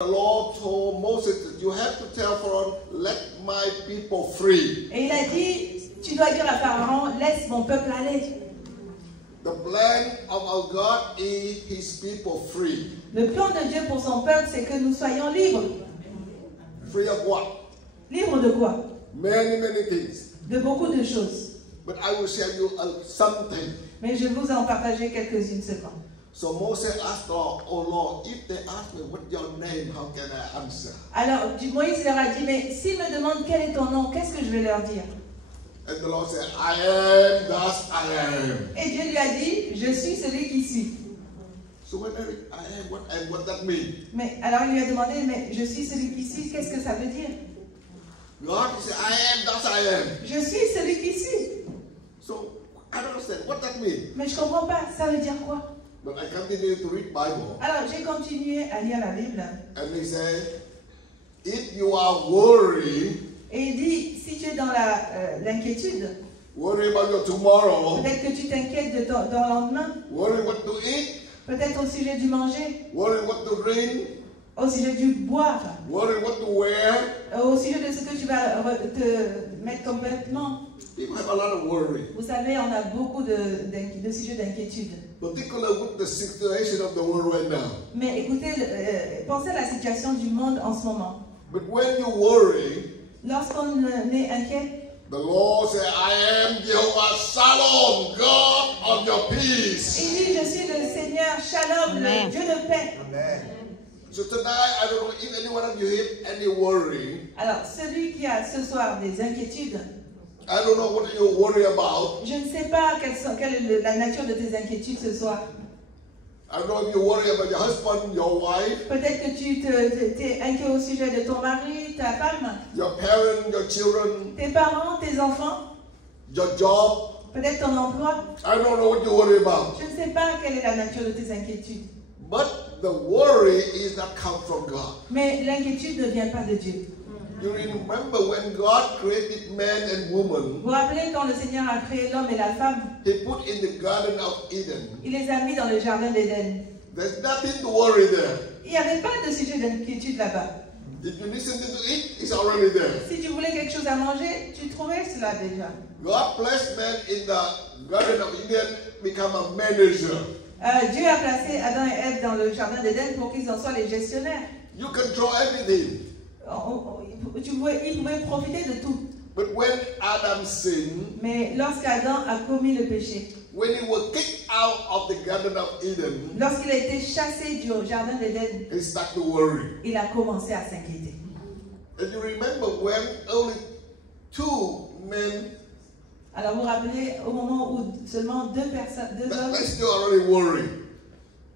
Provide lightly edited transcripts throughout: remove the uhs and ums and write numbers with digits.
The Lord told Moses, you have to tell Pharaoh, let my people free. Et il a dit, tu dois dire à Pharaon, laisse mon peuple aller. The plan of our God is his people free. Le plan de Dieu pour son peuple, c'est que nous soyons libres. Free of what? Libres de quoi? Many things. De beaucoup de choses. But I will share you something. Mais je vous en partager quelques-unes seulement. So Moses asked God, oh Lord, if they ask me what's your name, how can I answer? Alors Moïse leur a dit, mais s'ils me demandent quel est ton nom, qu'est-ce que je vais leur dire? And the Lord said, I am that I am. Et Dieu lui a dit, je suis celui qui suis. So when I am, what that mean? Mais alors il lui a demandé, mais je suis celui qui suis, qu'est-ce que ça veut dire? God said, I am that I am. Je suis celui qui suis. So I don't understand what that mean. Mais je comprends pas, ça veut dire quoi? But I continue to read Bible. Alors j'ai continué à lire la Bible. And he said, if you are worried, Et il dit, si tu es dans l'inquiétude, worry about your tomorrow, peut-être que tu t'inquiètes de ton lendemain, worry what to eat, peut-être au sujet du manger, worry what to drink, au sujet du boire, worry what to wear. au sujet de ce que tu vas te mettre comme vêtements. People have a lot of worry. Vous savez, on a beaucoup de sujets d'inquiétude. Particularly with the situation of the world right now. Mais écoutez, pensez à la situation du monde en ce moment. But when you worry, Lorsqu'on est inquiet, the Lord said, I am Jehovah Shalom, God of your peace. il dit, je suis le Seigneur Shalom, le Dieu de paix. Amen. So tonight, I don't know if any one of you have any worry. Alors, celui qui a ce soir des inquiétudes, I don't know what you worry about. je ne sais pas quelle est la nature de tes inquiétudes ce soir. I don't know if you worry about your husband, your wife, Peut-être que tu t'es inquiet au sujet de ton mari, ta femme, your parents, your children, tes parents, tes enfants, your job. peut-être ton emploi. I don't know what you worry about. Je ne sais pas quelle est la nature de tes inquiétudes. But the worry is not come from God. Mais l'inquiétude ne vient pas de Dieu. You remember when God created man and woman, Vous vous rappelez quand le Seigneur a créé l'homme et la femme, He put in the Garden of Eden. il les a mis dans le jardin d'Éden. There's nothing to worry there. Il n'y avait pas de sujet d'inquiétude là-bas. If you need something to eat, it's already there. Si tu voulais quelque chose à manger, tu trouvais cela déjà. God placed man in the Garden of Eden, become a manager. Dieu a placé Adam et Ève dans le jardin d'Éden pour qu'ils en soient les gestionnaires. You control everything. Ils pouvaient profiter de tout. But when Adam sinned, Mais lorsqu'Adam a commis le péché, when he was kicked out of the Garden of Eden, lorsqu'il a été chassé du jardin d'Éden, he started to worry. il a commencé à s'inquiéter. And you remember when only two men, Alors vous vous rappelez au moment où seulement deux hommes, they still already worried.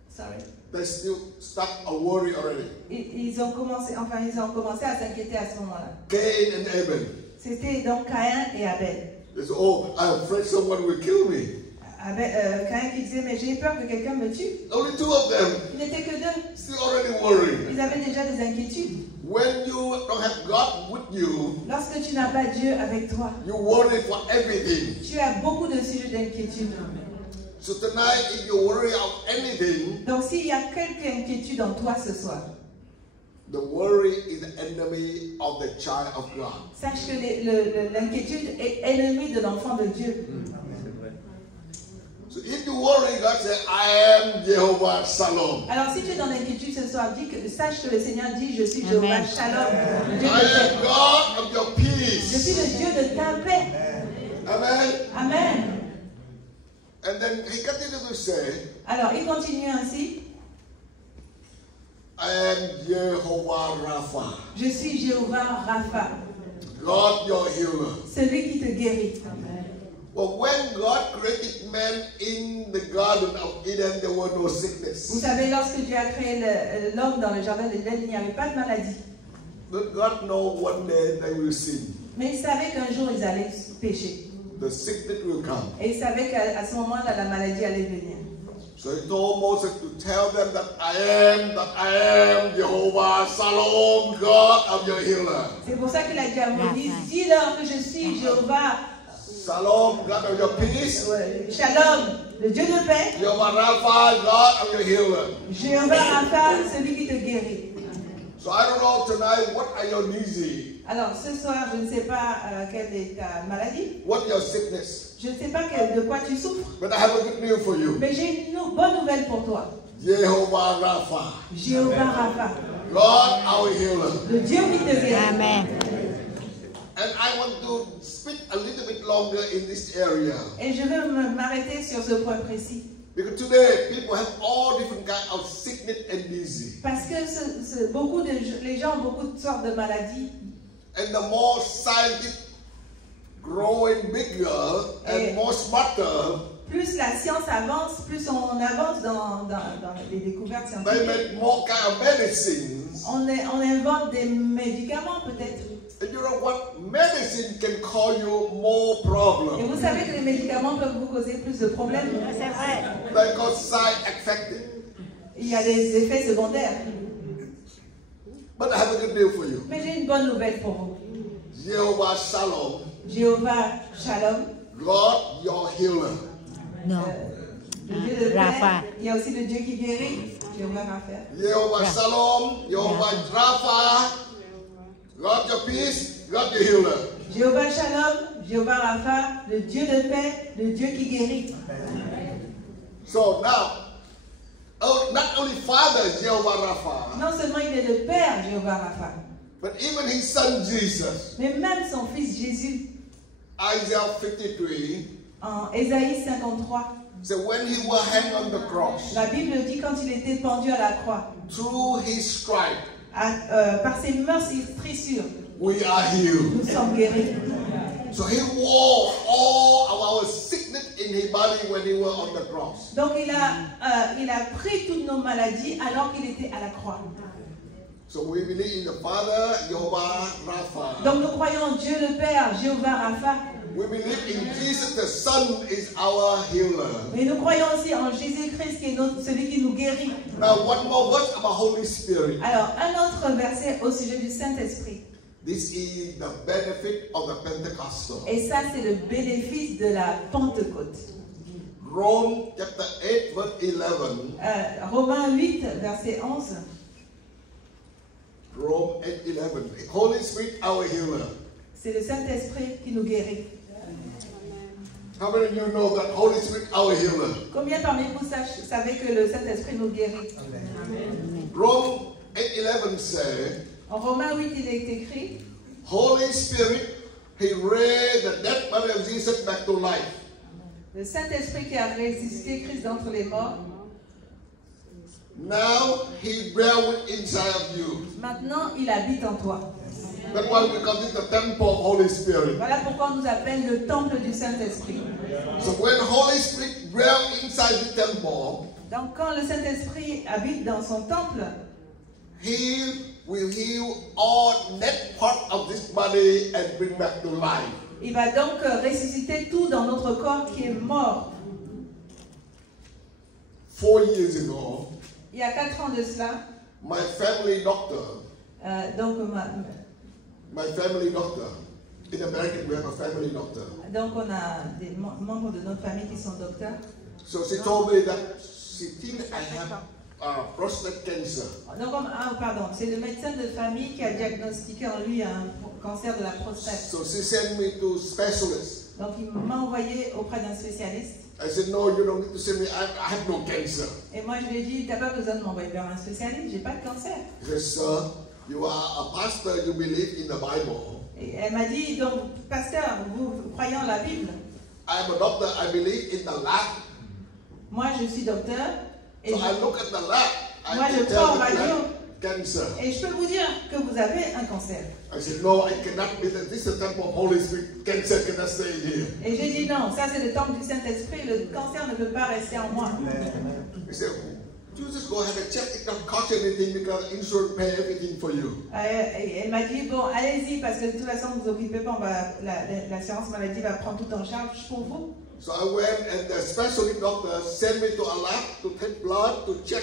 sorry, They still start a worry already. ils ont commencé à s'inquiéter à ce moment-là. Cain and Abel. C'était donc Caïn et Abel. They said, oh, I'm afraid someone will kill me. Caïn qui disait, mais j'ai peur que quelqu'un me tue. Only two of them Il n'était que deux. still already worried. Ils avaient déjà des inquiétudes. When you don't have God with you, Lorsque tu n'as pas Dieu avec toi, you worry for everything. tu as beaucoup de sujets d'inquiétude. So tonight, if you worry of anything, Donc s'il y a quelque inquiétude en toi ce soir, the worry is the enemy of the child of God. sache que l'inquiétude est ennemie de l'enfant de Dieu. So if you worry, God said, I am Jehovah Shalom. Alors si tu es dans l'inquiétude ce soir, sache que le Seigneur dit, je suis Jéhovah Shalom, le Dieu de I paix. am God of your Je peace. suis le Dieu de ta paix. Amen. Amen. And then he continued to say, Alors il continue ainsi, I am Jehovah Rapha, je suis Jéhovah Rapha, God your healer. celui qui te guérit. Well, when God created man in the Garden of Eden, there was no Vous sickness. savez, lorsque Dieu a créé l'homme dans le jardin d'Éden, il n'y avait pas de maladie. But God knows one day they will sin. Mais il savait qu'un jour ils allaient pécher. The sickness will come. Et il savait qu'à ce moment-là, la maladie allait venir. So he told Moses to tell them that I am Jehovah Shalom, God of your healer. C'est pour ça qu'il a dit à Moïse, dis-leur que je suis Jéhovah Shalom, God of your peace. Shalom, le Dieu de paix. Jehovah Rapha, God of your healer. Jéhovah Rapha, celui qui te guérit. So I don't know tonight what are your disease, Alors ce soir, je ne sais pas quelle est ta maladie. what your sickness. Je ne sais pas de quoi tu souffres. But I have a good news for you. Mais j'ai une bonne nouvelle pour toi. Jehovah Rapha, Jéhovah Rapha, God our healer. le Dieu qui te guérit. Amen. And I want to speak a little bit longer in this area. Et je veux m'arrêter sur ce point précis. Because today people have all different kinds of sickness and disease. Parce que les gens ont beaucoup de sortes de maladies. And the more scientific growing bigger and more smarter, Plus la science avance, plus on avance dans les découvertes they scientifiques. make more kind of medicines. On invente des médicaments peut-être. And you know what? Medicine can cause you more Et problems. vous savez que les médicaments peuvent vous causer plus de problèmes. C'est vrai. They cause side effects. Il y a des effets secondaires. But I have a good news for you. Mais j'ai une bonne nouvelle pour vous. Jehovah Shalom, Jéhovah Shalom, God your healer. Non. le Dieu de paix. Rapha. Il y a aussi le Dieu qui guérit, Jéhovah Rapha. Jehovah Shalom, Jehovah Rapha, God your peace, God your healer. Jéhovah Shalom, Jéhovah Rapha, le Dieu de paix, le Dieu qui guérit. So now, not only Father Jehovah Rapha, Non seulement il est le Père, Jéhovah Rapha, but even his son Jesus, mais même son fils Jésus, Isaiah 53, en Ésaïe 53, said when he was hanged on the cross, la Bible dit quand il était pendu à la croix, through his stripe, par ses meurtrissures, we are healed. nous sommes guéris. So he wore all of our sickness in his body when he was on the cross. Donc il a pris toutes nos maladies alors qu'il était à la croix. So we believe in the Father, Jehovah Rapha. Donc nous croyons en Dieu le Père, Jéhovah Rapha. We believe in Jesus, the Son is our healer. Mais nous croyons aussi en Jésus-Christ qui est celui qui nous guérit. Now one more verse about Holy Spirit. Alors un autre verset au sujet du Saint-Esprit. This is the benefit of the Pentecostal. Et ça c'est le bénéfice de la Pentecôte. Rome chapter 8 verse 11. Romains 8 verset 11. Rome 8:11. Holy Spirit our healer. C'est le Saint-Esprit qui nous guérit. How many of you know that Holy Spirit our healer? Combien parmi vous savez que le Saint-Esprit nous guérit? Rome 8:11 says, En Romains 8 il est écrit, Holy Spirit, he raised the dead body of Jesus back to life. le Saint-Esprit qui a ressuscité Christ d'entre les morts, Now he dwells inside of you. maintenant il habite en toi. That's why we call it the temple of Holy Spirit. Voilà pourquoi on nous appelle le temple du Saint-Esprit. So when Holy Spirit dwells inside the temple, Donc quand le Saint-Esprit habite dans son temple, he will heal all that part of this body and bring back to life. il va donc ressusciter tout dans notre corps qui est mort. 4 years ago, Il y a 4 ans de cela, my family doctor, donc in America we have a family doctor. on a des membres de notre famille qui sont docteurs. So she told me that she thinks I have prostate cancer. Donc, c'est le médecin de famille qui a diagnostiqué en lui un cancer de la prostate. So she sent me to specialists. Donc il m'a envoyé auprès d'un spécialiste. I said, no, you don't need to send me. I have no cancer. Et moi je lui ai dit, t'as pas besoin de m'envoyer vers un spécialiste, j'ai pas de cancer. He said, sir, you are a pastor, you believe in the Bible. Et elle m'a dit, donc pasteur, vous croyez en la Bible? I'm a doctor, I believe in the lab. Moi je suis docteur. Et So I look at the lab. moi I je can prends en tell you radio. cancer. Et je peux vous dire que vous avez un cancer. I said, no, I cannot be this is the temple of Holy Spirit. Cancer cannot stay here. Et j'ai dit non, ça c'est le temple du Saint-Esprit, le cancer ne peut pas rester en moi. He said, you just go ahead and check. It don't cost you anything because insurance pay everything for you. Et elle m'a dit, bon, allez-y, parce que de toute façon, vous vous occupez pas, l'assurance maladie va prendre tout en charge pour vous. So I went and the specialist doctor sent me to a lab to take blood to check.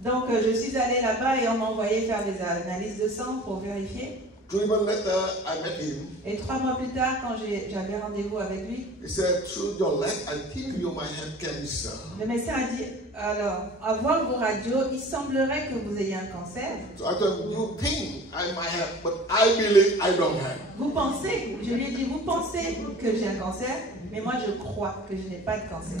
Donc je suis allée là-bas et on m'a envoyé faire des analyses de sang pour vérifier. 3 months later, I met him. Et 3 mois plus tard, quand j'avais rendez-vous avec lui, He said, through your leg, I think you might have cancer. le médecin a dit, alors, à voir vos radios, il semblerait que vous ayez un cancer. So I told him, you think I might have, but I believe I don't have. Vous pensez, je lui ai dit, vous pensez que j'ai un cancer, mais moi je crois que je n'ai pas de cancer.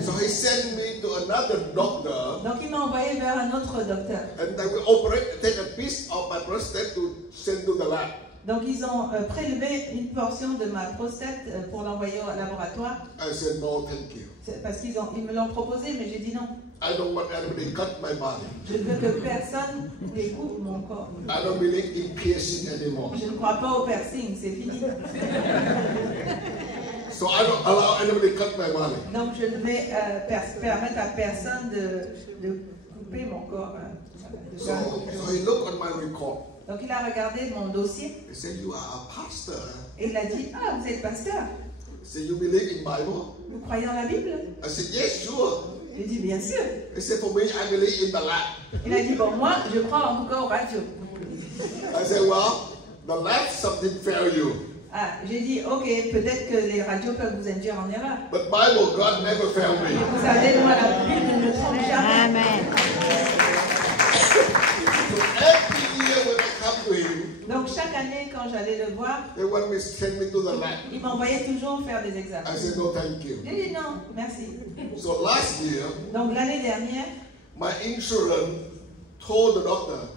So he sent me to another doctor, Donc il m'a envoyé vers un autre docteur. and they will operate, take a piece of my prostate to send to the lab. Donc ils ont prélevé une portion de ma prostate pour l'envoyer au laboratoire. I said, no, thank you. C'est parce qu'ils me l'ont proposé, mais j'ai dit non. I don't want anybody to cut my body. Je veux que personne découpe mon corps. I don't believe in piercing anymore. Je ne crois pas au piercing, c'est fini. So I don't allow anybody to cut my body. Donc je ne vais permettre à personne de couper mon corps. So he looked on my record. Donc il a regardé mon dossier He said, you are a pastor. et il a dit, ah, vous êtes pasteur, He said, you believe in Bible? vous croyez en la Bible? I said, yes, sure. J'ai dit, bien sûr. He said, for me, I believe in the lab. Il a dit, bon, moi, je crois en tout cas aux radios. I said, well, the lab something fail you. Ah, j'ai dit, ok, peut-être que les radios peuvent vous induire en erreur. But Bible, God never failed me. Mais vous savez, moi, la Bible ne trompe jamais. Amen. So every year when I come to him, Donc chaque année, quand j'allais le voir, they want me to send me to the lab. il m'envoyait toujours faire des I examens. said, no, thank you. J'ai dit non, merci. So last year, Donc l'année dernière, my insurance told the doctor,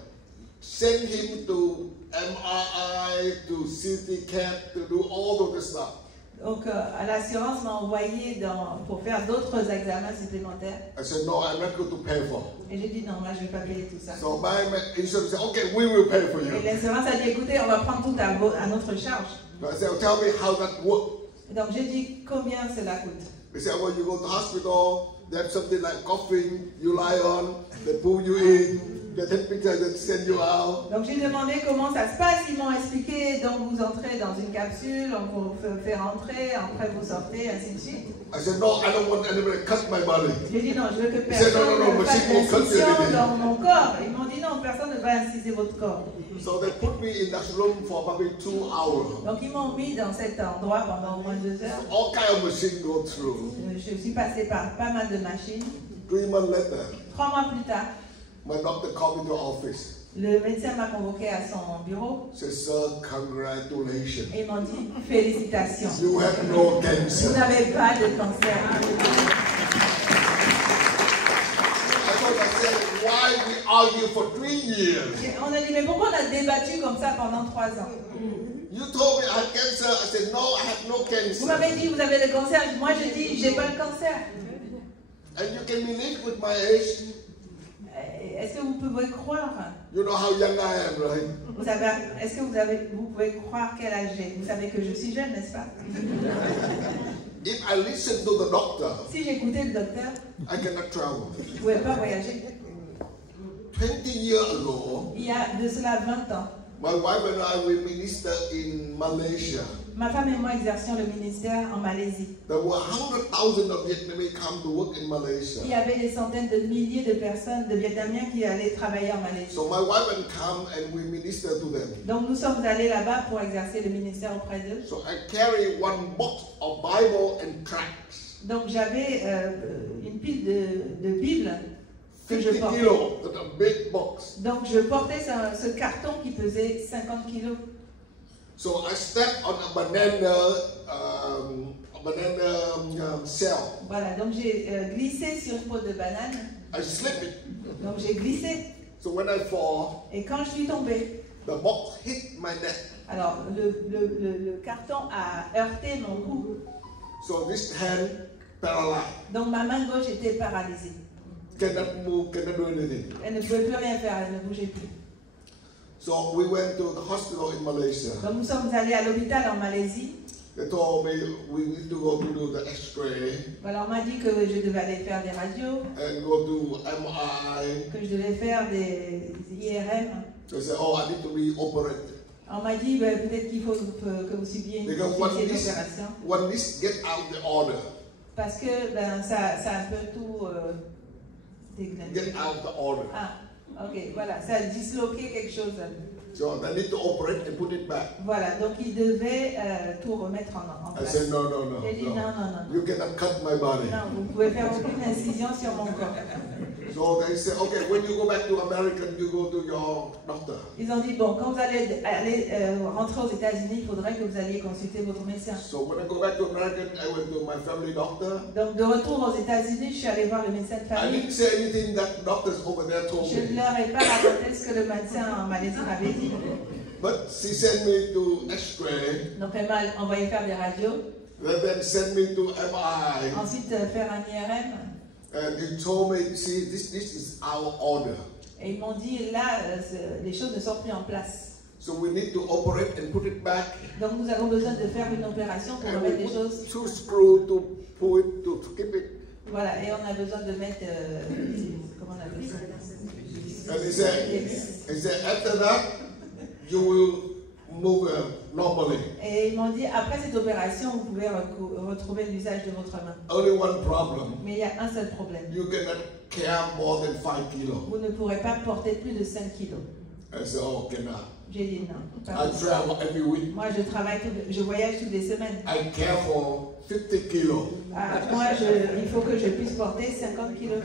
send him to MRI, to CT CAT, to do all of this stuff. donc l'assurance m'a envoyé pour faire d'autres examens supplémentaires. I said, no, I'm not going to pay for. Et j'ai dit non, moi je ne vais pas payer tout ça. So my insurance said, okay, we will pay for Et you. l'assurance a dit, écoutez, on va prendre tout à notre charge. So I said, well, tell me how that works. Et donc j'ai dit, combien cela coûte? They said, well, you go to the hospital, they have something like coffin, you lie on, they pull you in, they take pictures, they send you out. Donc j'ai demandé comment ça se passe, ils m'ont expliqué, donc vous entrez dans une capsule, on vous fait rentrer, après vous sortez, ainsi de suite. I said, no, I don't want anybody to cut my body. J'ai dit non, je veux que C'est non, non, non, personne ne fasse mais c'est pour d'incision continuer. dans mon corps. Ils m'ont dit non, personne ne va inciser votre corps. So they put me in that room for probably 2 hours. Donc ils m'ont mis dans cet endroit pendant au moins 2 heures. All kind of machines go through. Je suis passée par pas mal de machines. 3 months later, 3 mois plus tard, my doctor called me to office. le médecin m'a convoqué à son bureau Said, sir, congratulations. et ils m'ont dit félicitations. You have no Vous cancer. n'avez pas de cancer. I said, why we argue for 3 years? Et on a dit mais pourquoi on a débattu comme ça pendant 3 ans? You told me I had cancer. I said, no, I have no Vous cancer. m'avez dit vous avez le cancer. Moi je dis j'ai pas le cancer. And you can believe with my age. Est-ce que vous pouvez croire? You know how young I am, right? Vous savez, est-ce que vous pouvez croire quel âge j'ai? Vous savez que je suis jeune, n'est-ce pas? If I listen to the doctor, Si j'écoutais le docteur, I cannot travel. je ne pouvais pas voyager. 20 years ago, Il y a de cela 20 ans, my wife and I we minister in Malaysia. ma femme et moi exercions le ministère en Malaisie. There were 100,000 of Vietnamese come to work in Malaysia. Il y avait des centaines de milliers de personnes, de Vietnamiens qui allaient travailler en Malaisie. So my wife and come and we minister to them. Donc nous sommes allés là-bas pour exercer le ministère auprès d'eux. So I carry one box of Bible and tracts. Donc j'avais une pile de Bibles que je 50 portais. kilos, that's a big box. Donc je portais ce carton qui pesait 50 kilos. So I stepped on a banana cell. Voilà, donc j'ai glissé sur une peau de banane. I slipped it. Donc j'ai glissé. So when I fall, Et quand je suis tombée, the box hit my neck. alors le carton a heurté mon cou. So this hand paralyzed. Donc ma main gauche était paralysée. Cannot move, cannot do anything. Elle ne pouvait plus rien faire, elle ne bougeait plus. So we went to the hospital in Malaysia. Donc nous sommes allés à l'hôpital en Malaisie. They told me we need to go to do the X-ray Alors on m'a dit que je devais aller faire des radios, and go to MRI. que je devais faire des IRM. They said, oh, I need to be operated. On m'a dit peut-être qu'il faut que vous suiviez une Because when opération. this get out the order, Parce que ça a un peu tout get out the order. Ah, ok, voilà, ça a disloqué quelque chose. So they need to operate and put it back. Voilà, donc il devait tout remettre en I place. said, no, no, no, J'ai dit non, non, non. You cannot cut my body. Non, vous pouvez faire aucune incision sur mon corps. So they said, okay, when you go back to America, you go to your doctor. Ils ont dit, bon, quand vous allez rentrer aux États-Unis, il faudrait que vous alliez consulter votre médecin. So when I go back to America, I went to my family doctor. Donc de retour aux États-Unis, je suis allée voir le médecin de I famille. didn't say anything that doctors over there told Je ne me. leur ai pas raconté ce que le médecin en Malaisie m'avait dit. But she sent me to X-ray, Donc elle m'a envoyé faire des radios, then sent me to MRI, ensuite faire un IRM. and he told me, see, this is our order. Et ils m'ont dit, là, les choses ne sont plus en place. So we need to operate and put it back. Donc nous avons besoin de faire une opération pour And remettre we les choses. put two screws to pull it, to keep it. Voilà, et on a besoin de mettre, comment on appelle ça? And he said, after that, you will move normally. Et ils m'ont dit, après cette opération, vous pouvez retrouver l'usage de votre main. Only one problem. Mais il y a un seul problème. You cannot carry more than 5 kilos. Vous ne pourrez pas porter plus de 5 kilos. I said, oh, cannot. J'ai dit non. I travel every week. Moi, je voyage toutes les semaines. I care for 50 kilos. Moi, il faut que je puisse porter 50 kilos.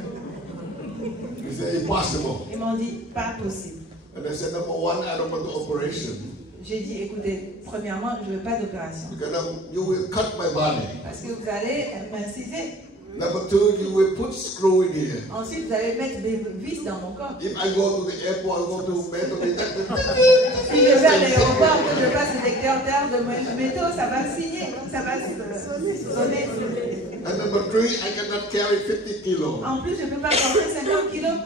He said, impossible. Ils m'ont dit, pas possible. And I said, number one, I don't want the operation. J'ai dit, écoutez, premièrement, je ne veux pas d'opération. Because you will cut my body. Parce que vous allez m'inciser. Number two, you will put screw in here. Ensuite, vous allez mettre des vis dans mon corps. If I go to the airport, I go to metal detector. Si je vais à l'aéroport, que je passe le détecteur de métaux, ça va signer, ça va sonner. And number three, I cannot carry 50 kilos. En plus, je ne peux pas porter 50 kilos.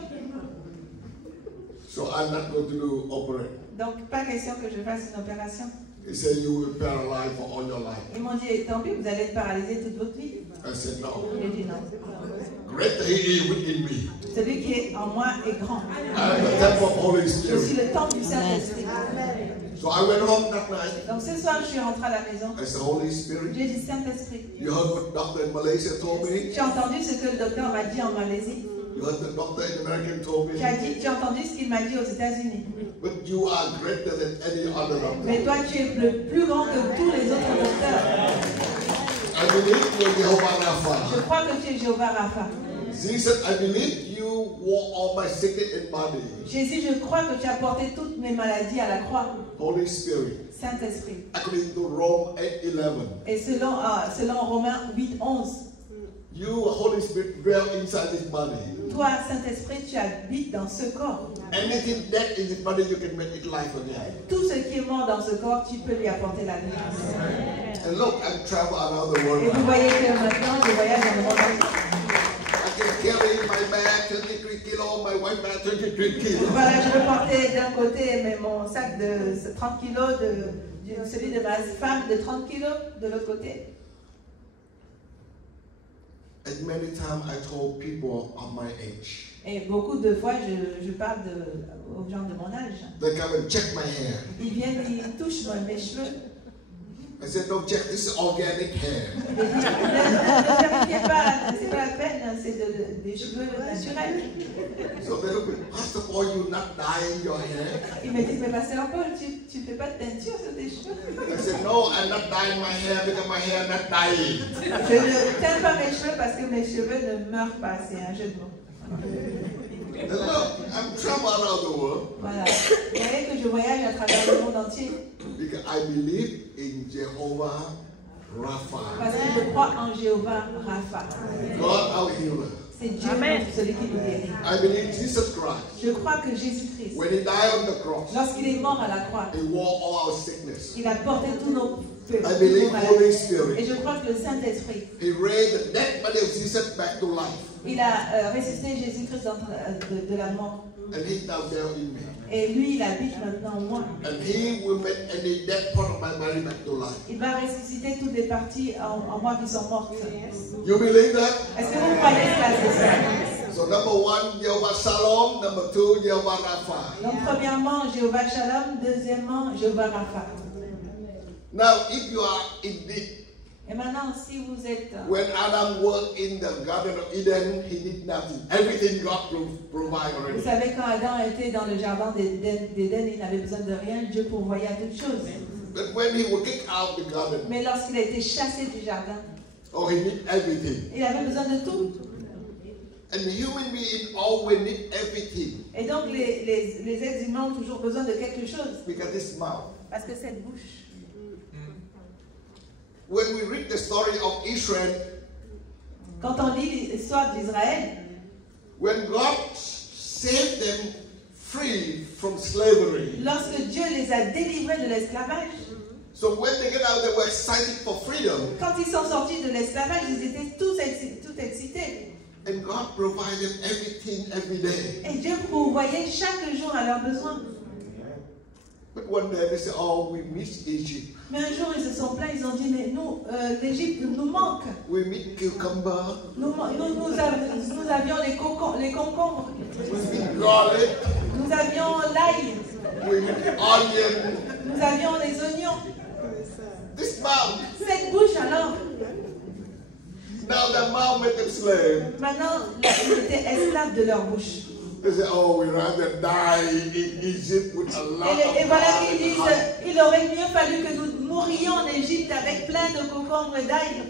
So I'm not going to operate. Donc, pas question que je fasse une opération. He said, you will be paralyzed for all your life. Ils m'ont dit, tant pis, vous allez être paralysé toute votre vie. I said, no. J'ai dit non. Greater he is within me. Celui qui est en moi est grand. I'm the temple of Holy Je suis Spirit. le temple du Saint-Esprit. So I went home that night. Donc ce soir, je suis rentrée à la maison. I said, Holy Spirit, J'ai dit, Saint-Esprit. you heard what doctor in Malaysia told me? J'ai entendu ce que le docteur m'a dit en Malaisie. You heard the doctor in America told me? J'ai entendu ce qu'il m'a dit aux États-Unis. But you are greater than any other Mais doctor. toi, tu es le plus grand que tous les autres docteurs. I believe you're Jehovah Je Rapha. crois que tu es Jéhovah Rapha. Jesus, I believe you wore all my sickness in body. Jésus, je crois que tu as porté toutes mes maladies à la croix. Holy Spirit. Saint-Esprit. According to Rome 8:11. Et selon Romains 8:11, You, Holy Spirit, dwell inside this body. toi, Saint-Esprit, tu habites dans ce corps. Anything dead in this body, you can make it life again. Tout ce qui est mort dans ce corps, tu peux lui apporter la vie. And look, I travel around the Et world vous now. voyez que maintenant, je voyage dans le monde entier. I can carry my bag 23 kilos, my white bag 23 kilos. Voilà, je peux porter d'un côté mais mon sac de 30 kilos, celui de ma femme de 30 kilos de l'autre côté. And many times I told people of my age, Et beaucoup de fois, je parle aux gens de mon âge. they come and check my hair. Ils viennent, ils touchent mes cheveux. I said, don't check, this is organic hair. Et ils disent, ne vérifiez pas, c'est pas la peine, c'est des cheveux naturels. So they look at me, Pastor Paul, you're not dyeing your hair? Ils me disent, mais Pasteur Paul, tu fais pas de teinture sur tes cheveux. I said, no, I'm not dyeing my hair because my hair not dying. Je ne teins pas mes cheveux parce que mes cheveux ne meurent pas, c'est un jeu de mots. And look, I'm traveling around the world Voilà. Vous voyez que je voyage à travers le monde entier because I believe in Jehovah Rapha, parce que je crois en Jéhovah Rapha. God our healer. C'est Dieu celui qui nous guérit. I believe Jesus Christ, Je crois que Jésus-Christ, when he died on the cross, lorsqu'il est mort à la croix, he wore all our sickness. il a porté tous nos I believe Holy Et Spirit, je crois que le Saint-Esprit, he raised the dead body of Jesus back to life. il a ressuscité Jésus-Christ de la mort. And he's now there in me. Et lui, il habite maintenant en moi. And he will make any dead part of my body back to life. Il va ressusciter toutes les parties en moi qui sont mortes. You believe that? Est-ce que vous croyez cela, c'est ça? So number one, Jehovah Shalom. Number two, Jehovah Rapha. Donc, premièrement, Jéhovah Shalom. Deuxièmement, Jéhovah Rapha. Now, if you are in deep Et maintenant, si vous êtes... When Adam worked in the Garden of Eden, he did nothing. Everything God provided already. Vous savez, quand Adam était dans le jardin d'Éden, il n'avait besoin de rien, Dieu pourvoyait à toutes choses. But when he was kicked out of the garden, Mais lorsqu'il a été chassé du jardin, he needed everything. il avait besoin de tout. And human beings always need everything. Et donc, les êtres humains ont toujours besoin de quelque chose. Because this mouth. Parce que cette bouche. When we read the story of Israel, quand on lit l'histoire d'Israël, when God saved them free from slavery, lorsque Dieu les a délivrés de l'esclavage, so when they get out, they were excited for freedom. Quand ils sont sortis de l'esclavage, ils étaient tous excités. And God provided everything every day. Et Dieu pourvoyait chaque jour à leurs besoins. But one day they said, "Oh, we miss Egypt." Mais un jour, ils se sont plaints, ils ont dit, mais nous, l'Égypte nous manque. We meet cucumber. Nous avions les concombres. We meet garlic. Nous avions l'ail. We meet onion. Nous avions les oignons. This mouth. Cette bouche alors. Now the mouth made them slave. Maintenant, ils étaient esclaves de leur bouche. They say, "Oh, we'd rather die in Egypt with a lot of Et voilà qu'ils disent, il aurait mieux fallu que nous mourions en Égypte avec plein de concombres et d'ail.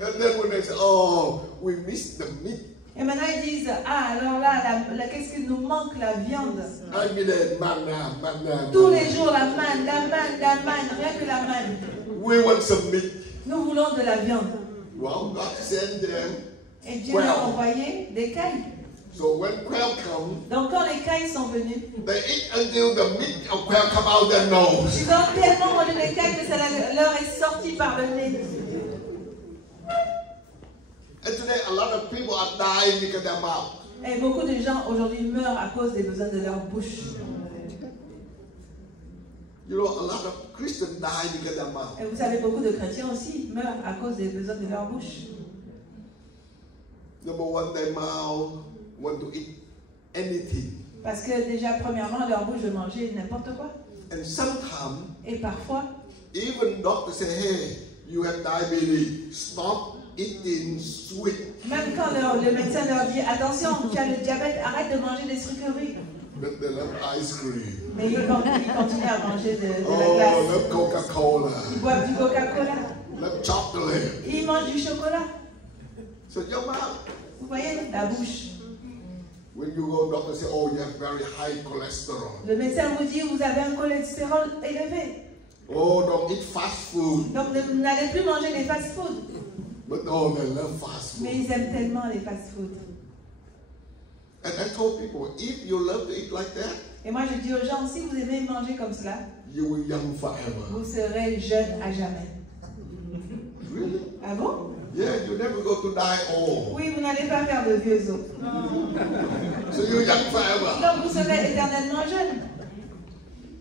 And then when they say, "Oh, we miss the meat." Et maintenant ils disent, ah alors là, qu'est-ce qu'il nous manque, la viande. Every day, manna. Tous les jours, la manne, rien que la manne. We want some meat. Nous voulons de la viande. Well, God sent them. Et Dieu leur a envoyé des cailles. So when quail come, donc quand les cailles sont venues, they eat until the meat of quail come out their nose. Ils ont tellement mangé les cailles que ça leur est sorti par le nez. And today a lot of people are dying because of their mouth. Et beaucoup de gens aujourd'hui meurent à cause des besoins de leur bouche. You know, a lot of Christians die because of their mouth. Et vous savez, beaucoup de chrétiens aussi meurent à cause des besoins de leur bouche. Number one, their mouth want to eat anything. Parce que déjà, premièrement, leur bouche veut manger n'importe quoi. And sometimes, et parfois, even doctors say, "Hey, you have diabetes. Stop eating sweet." Même quand le médecin leur dit, attention, tu as le diabète, arrête de manger des sucreries. But they love ice cream. Mais ils continuent à manger de la Oh, glace. love Coca-Cola. Ils boivent du Coca-Cola. Love chocolate. Ils mangent du chocolat. So your mouth. Vous voyez, la bouche. When you go, doctor say, "Oh, you have very high cholesterol." Le médecin vous dit, vous avez un cholestérol élevé. Oh, don't eat fast food. Donc n'allez plus manger les fast-food. But oh, they love fast food. Mais ils aiment tellement les fast-food. And I told people, if you love to eat like that, et moi je dis aux gens, si vous aimez manger comme cela, you will young forever. Vous serez jeune à jamais. Really? Ah bon? Yeah, you never go to die old. Oui, vous n'allez pas faire de vieux os. So you're young forever. Donc vous serez éternellement jeune.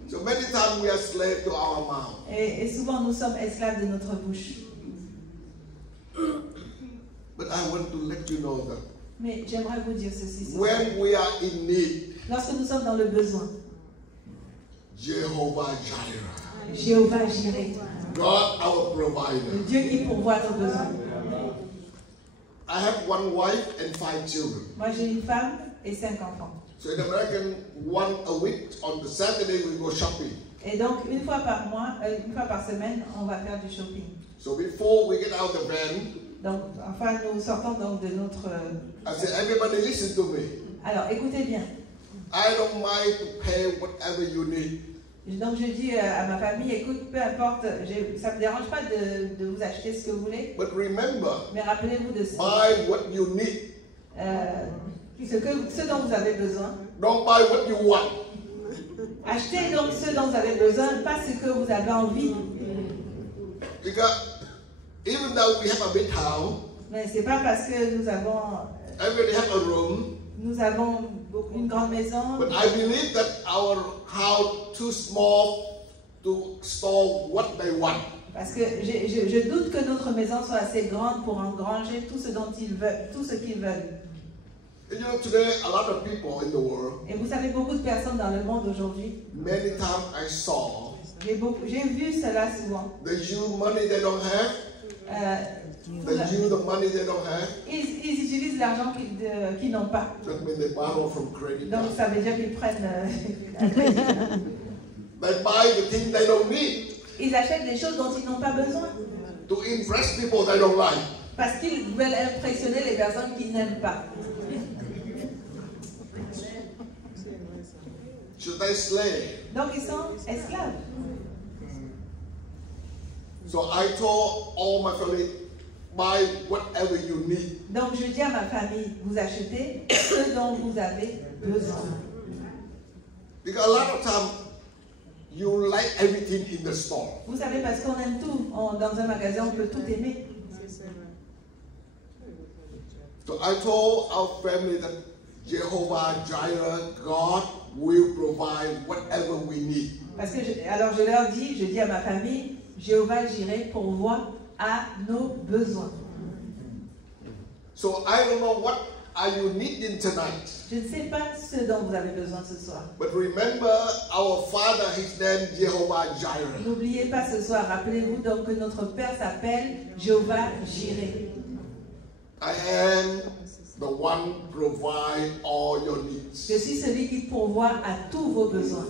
So many times we are slaves to our mouth. Et souvent nous sommes esclaves de notre bouche. But I want to let you know that Mais j'aimerais vous dire ceci. when we are in need, lorsque nous sommes dans le besoin, Jehovah Jireh, Jéhovah Jireh, God our provider. le Dieu qui pourvoit nos besoins. I have one wife and 5 children. Moi j'ai une femme et 5 enfants. So in American, one a week on the Saturday we go shopping. Et donc une fois par mois, une fois par semaine, on va faire du shopping. So before we get out the van, donc enfin nous sortons donc de notre. I say, everybody listen to me. Alors écoutez bien. I don't mind to pay whatever you need. Donc je dis à ma famille, écoute, peu importe, ça ne me dérange pas de vous acheter ce que vous voulez. But remember, mais rappelez-vous de ce, buy what you need. Ce dont vous avez besoin. Don't buy what you want. Achetez donc ce dont vous avez besoin, pas ce que vous avez envie. Because even though we have a big house, mais c'est pas parce que nous avons. everybody have a room. Nous avons une grande maison. But I believe that our house too small to store what they want. Parce que je doute que notre maison soit assez grande pour engranger tout ce dont ils veulent, tout ce qu'ils veulent. And you know, today, a lot of people in the world, Et vous savez, beaucoup de personnes dans le monde aujourd'hui, many times I saw, j'ai vu cela souvent. they use money they don't have, they use the money they don't have. Ils utilisent l'argent qu'ils n'ont pas. That means they borrow from credit Donc card. ça veut dire qu'ils prennent un crédit. They buy the things they don't need Ils achètent des choses dont ils n'ont pas besoin. to impress people they don't like. Parce qu'ils veulent impressionner les personnes qu'ils n'aiment pas. Should they slave? Donc ils sont esclaves. So I told all my family, buy whatever you need. Donc je dis à ma famille, vous achetez ce dont vous avez besoin. Because a lot of times you like everything in the store. Vous savez, parce qu'on aime tout. Dans un magasin, on peut tout aimer. So I told our family that Jehovah Jireh, God will provide whatever we need. Parce que alors je leur dis, je dis à ma famille, Jéhovah Jireh pourvoit à nos besoins. So I don't know what are you needing tonight. Je ne sais pas ce dont vous avez besoin ce soir. But remember our Father, his name Jehovah Jireh. N'oubliez pas ce soir, rappelez-vous donc que notre Père s'appelle Jéhovah Jireh. I am the one provide all your needs. Je suis celui qui pourvoit à tous vos besoins.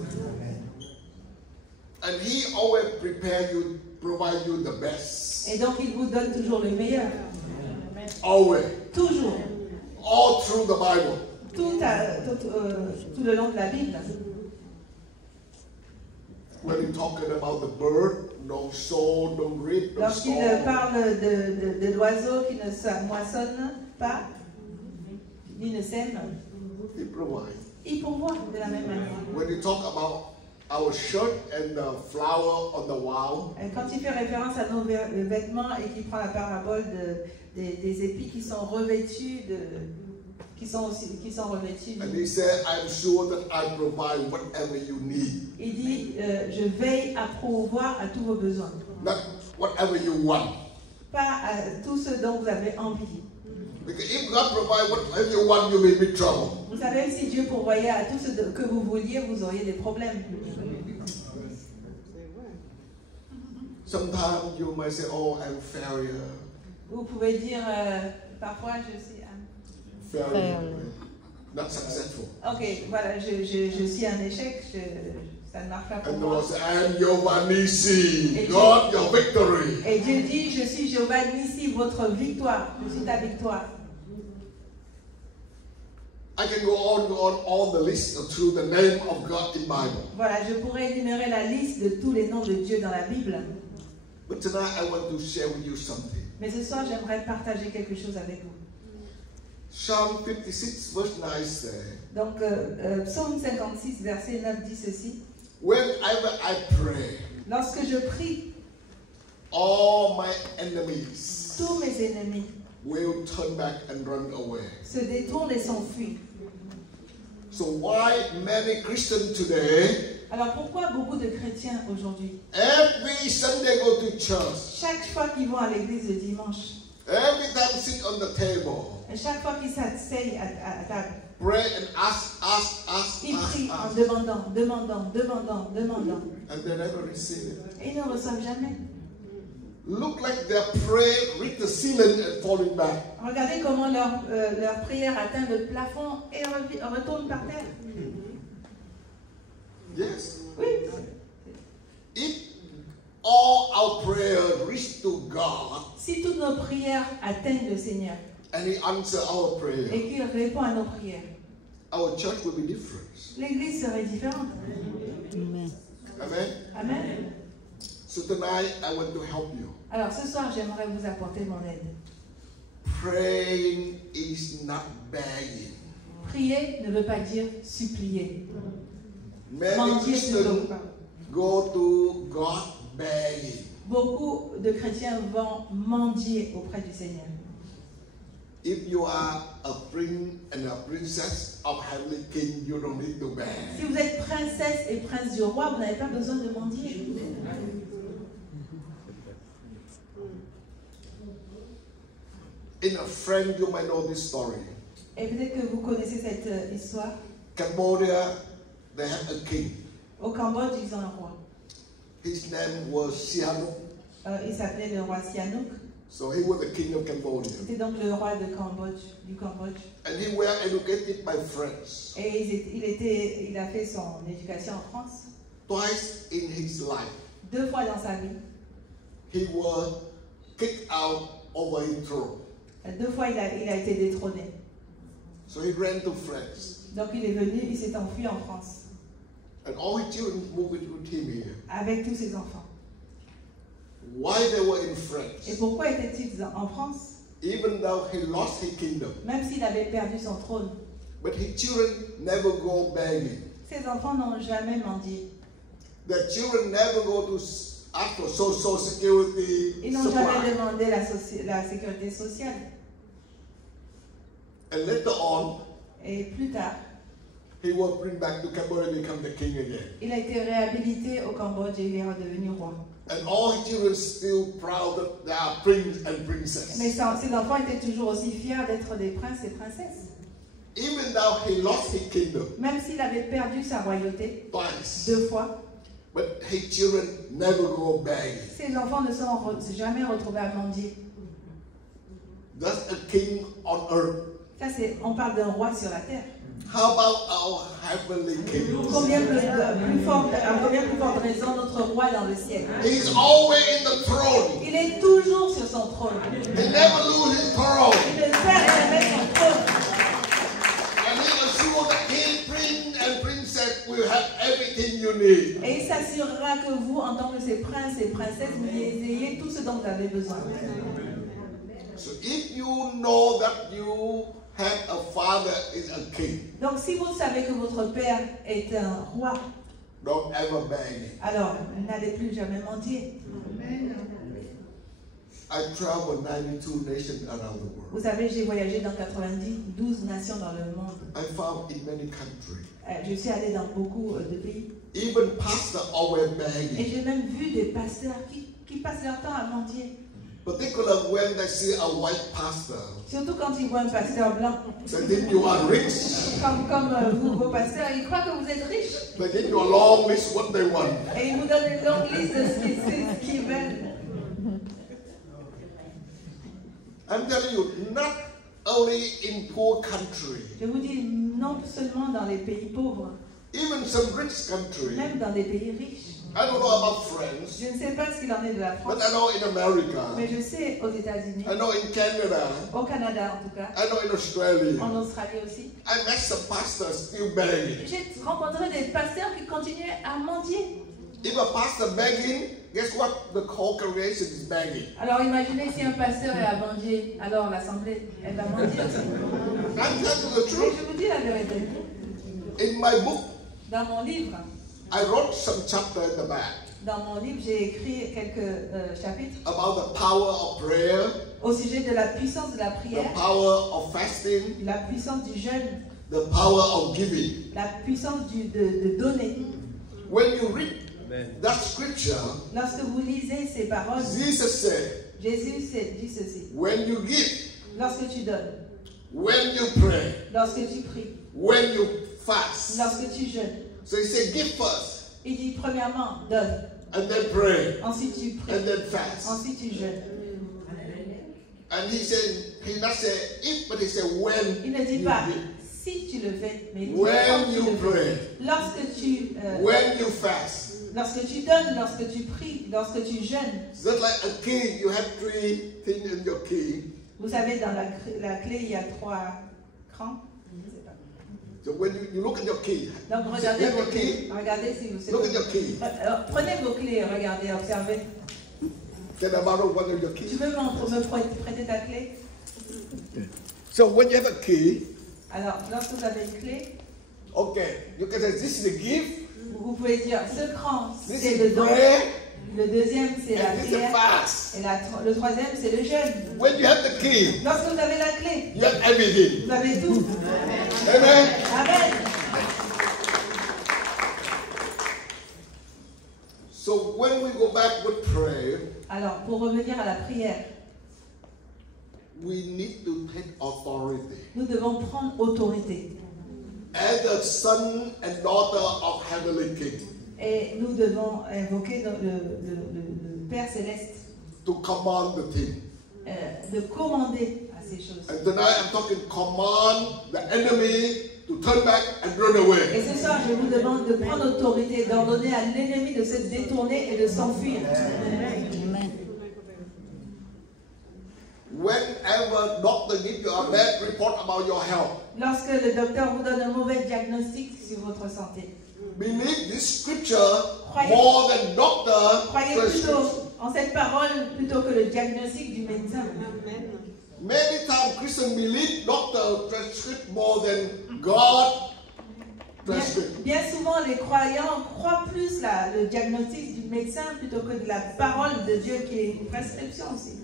And he always prepare you, provide you the best. Et donc il vous donne toujours le meilleur. Always. Toujours. All through the Bible. Tout le long de la Bible. When he's talking about the bird, no sow, no reap, no Lorsqu'il store. parle de l'oiseau qui ne moissonne pas, ni ne sème, He provides. il pourvoit de la même manière. When you talk about our shirt and the flower on the wall, Et quand il fait référence à nos vêtements et qu'il prend la parabole des épis qui sont revêtus qui sont revêtus. and he said, I'm sure that I provide whatever you need. Il dit, je veille à pourvoir à tous vos besoins. Not whatever you want. Pas à tout ce dont vous avez envie. Because if God provide whatever you want, you may be in trouble. Vous savez, si Dieu pourvoyait à tout ce que vous vouliez, vous auriez des problèmes. Sometimes you might say, oh, I'm failure. Vous pouvez dire, parfois je suis... Failure. Not successful. Ok, voilà, je suis un échec, ça ne marche pas pour And the moi. Lord said, I am Jehovah Nissi, God, your victory. Et Dieu dit, je suis Jéhovah Nissi, votre victoire, je suis ta victoire. I can go on all the list through the name of God in Bible. Voilà, je pourrais énumérer la liste de tous les noms de Dieu dans la Bible. But tonight I want to share with you something. Mais ce soir, j'aimerais partager quelque chose avec vous. Psalm 56 verse 9 says, Donc, Psaume 56, verset 9 dit ceci. whenever I pray, Lorsque je prie, all my enemies tous mes ennemis will turn back and run away. se détournent et s'enfuient. So why many Christians today, Alors pourquoi beaucoup de chrétiens aujourd'hui, every Sunday go to church, chaque fois qu'ils vont à l'église le dimanche, every time sit on the table, et chaque fois qu'ils s'asseyent à table, pray and ask, ils prient en ask, demandant, and they never receive it. et ils ne reçoivent jamais. Look like their prayer reach the ceiling and falling back. Regardez comment leur prière atteint le plafond et retourne par terre. Yes. Oui. If all our prayer reach to God Si toutes nos prières atteignent le Seigneur and He answer our prayer, et qu'il répond à nos prières, our church will be different. l'église serait différente. Amen. Amen. So tonight I want to help you. Alors ce soir, j'aimerais vous apporter mon aide. Praying is not begging. Prier ne veut pas dire supplier. Many Mendier plutôt. Christians go to God begging. Beaucoup de chrétiens vont mendier auprès du Seigneur. If you are a prince and a princess of heavenly king, you don't need to beg. Si vous êtes princesse et prince du roi, vous n'avez pas besoin de mendier. In a friend, you might know this story. Et peut-être que vous connaissez cette histoire. Cambodia, they had a king. Au Cambodge, ils ont un roi. His name was Sihanouk. Il s'appelait le roi Sihanouk. So he was the king of Cambodia. C'était donc le roi du Cambodge. And he was educated by friends. Et il a fait son éducation en France. Twice in his life, 2 fois dans sa vie. he was kicked out over his throne. 2 fois, il a été détrôné. So he ran to France. Donc il est venu, il s'est enfui en France. And all his children moved with him here. Avec tous ses enfants. Why they were in France? Et pourquoi était-il en France? Even though he lost his kingdom. Même s'il avait perdu son trône. But his children never go begging. Ses enfants n'ont jamais mendié. Their children never go to ask for social security. Ils n'ont jamais demandé la sécurité sociale. And later on, et plus tard, he was bring back to Cambodia and become the king again. Il a été réhabilité au Cambodge et il est redevenu roi. And all his children still proud that they are prince and princess. Mais ses enfants étaient toujours aussi fiers d'être des princes et princesses. Even though he lost his kingdom. Même s'il avait perdu sa royauté. Twice. 2 fois. But his children never go begging. Ses enfants ne sont jamais retrouvés à mendier. That's a king on earth. Ça on parle d'un roi sur la terre. How about our heavenly king? Combien plus forte raison notre roi dans le ciel. He's always in the throne. Il est toujours sur son trône. He never lose his throne. Il ne perd jamais son trône. And he assures that he, prince and princess, will have everything you need. Et il s'assurera que vous, en tant que ses princes et princesses, vous ayez tout ce dont vous avez besoin. So if you know that you have a father is a king. Donc si vous savez que votre père est un roi, don't ever beg. Alors n'allez plus jamais mendier. I traveled 92 nations around the world. Vous savez, j'ai voyagé dans 12 nations dans le monde. I found in many countries. Je suis allé dans beaucoup de pays. Even pastors always begging. Et j'ai même vu des pasteurs qui passent leur temps à mendier. Particularly when they see a white pastor. Surtout quand ils voient un pasteur blanc. They think you are rich. Comme vous, vos pasteurs, ils croient que vous êtes riches. They give you a long list what they want. Et ils vous donnent une longue liste de ce qu'ils veulent. I'm telling you, not only in poor countries. Je vous dis, non seulement dans les pays pauvres. Even some rich countries. Même dans des pays riches. I don't know about France. Je ne sais pas ce qu'il en est de la France. But I know in America. Mais je sais aux États-Unis. I know in Canada. Au Canada en tout cas. I know in Australia. En Australie aussi. I met some pastors still begging. J'ai rencontré des pasteurs qui continuaient à mendier. If a pastor begging, guess what? The whole congregation is begging. Alors imaginez si un pasteur est à mendier, alors l'assemblée, elle va mendier aussi. I'm telling you the Et truth. je vous dis la vérité. In my book, dans mon livre, I wrote some chapter in the back. Dans mon livre, j'ai écrit quelques chapitres. About the power of prayer. Au sujet de la puissance de la prière. The power of fasting. La puissance du jeûne. The power of giving. La puissance de donner. When you read that scripture, lorsque vous lisez ces paroles, Jesus said, Jésus dit ceci. When you give, lorsque tu donnes, when you pray, lorsque tu pries, when you fast, lorsque tu jeûnes. So he said, give first. Il dit premièrement, donne. And then pray. Ensuite tu pries. And then fast. Ensuite tu jeûnes. And he said, he not say if, but he said when. Il ne dit pas si tu le fais, mais when you pray. Lorsque tu when you fast. Lorsque tu donnes, lorsque tu pries, lorsque tu jeûnes. Just like a key, you have 3 things in your key. Vous savez, dans la clé, il y a 3 crans. So when you look at your key. Donc regardez vos clés. Regardez si vous savez. Look at your key. Prenez vos clés, regardez, observez. Can I borrow one of your keys? Tu peux me prêter ta clé? So when you have a key. Alors, lorsque vous avez une clé. Okay, you can say this is the gift. Vous pouvez dire ce cran, c'est le don. Le deuxième, c'est la prière. Et le troisième, c'est le jeûne. When you have the key, lorsque vous avez la clé, you have everything. Vous avez tout. Amen. Amen. So when we go back with prayer, alors, pour revenir à la prière, we need to take authority. Nous devons prendre autorité. As the son and daughter of Heavenly King. Et nous devons invoquer le Père Céleste. To command the thing. De commander à ces choses. And tonight I'm talking command the enemy to turn back and run away. Et ce soir, je vous demande de prendre autorité, d'ordonner à l'ennemi de se détourner et de s'enfuir. Amen. Whenever doctor gives you a bad report about your health, Lorsque le docteur vous donne un mauvais diagnostic sur votre santé, believe this scripture more than doctor croyez prescription. plutôt en cette parole plutôt que le diagnostic du médecin. Many times Christians believe doctor prescribe more than God prescribe. Bien souvent, les croyants croient plus le diagnostic du médecin plutôt que de la parole de Dieu qui est une prescription aussi.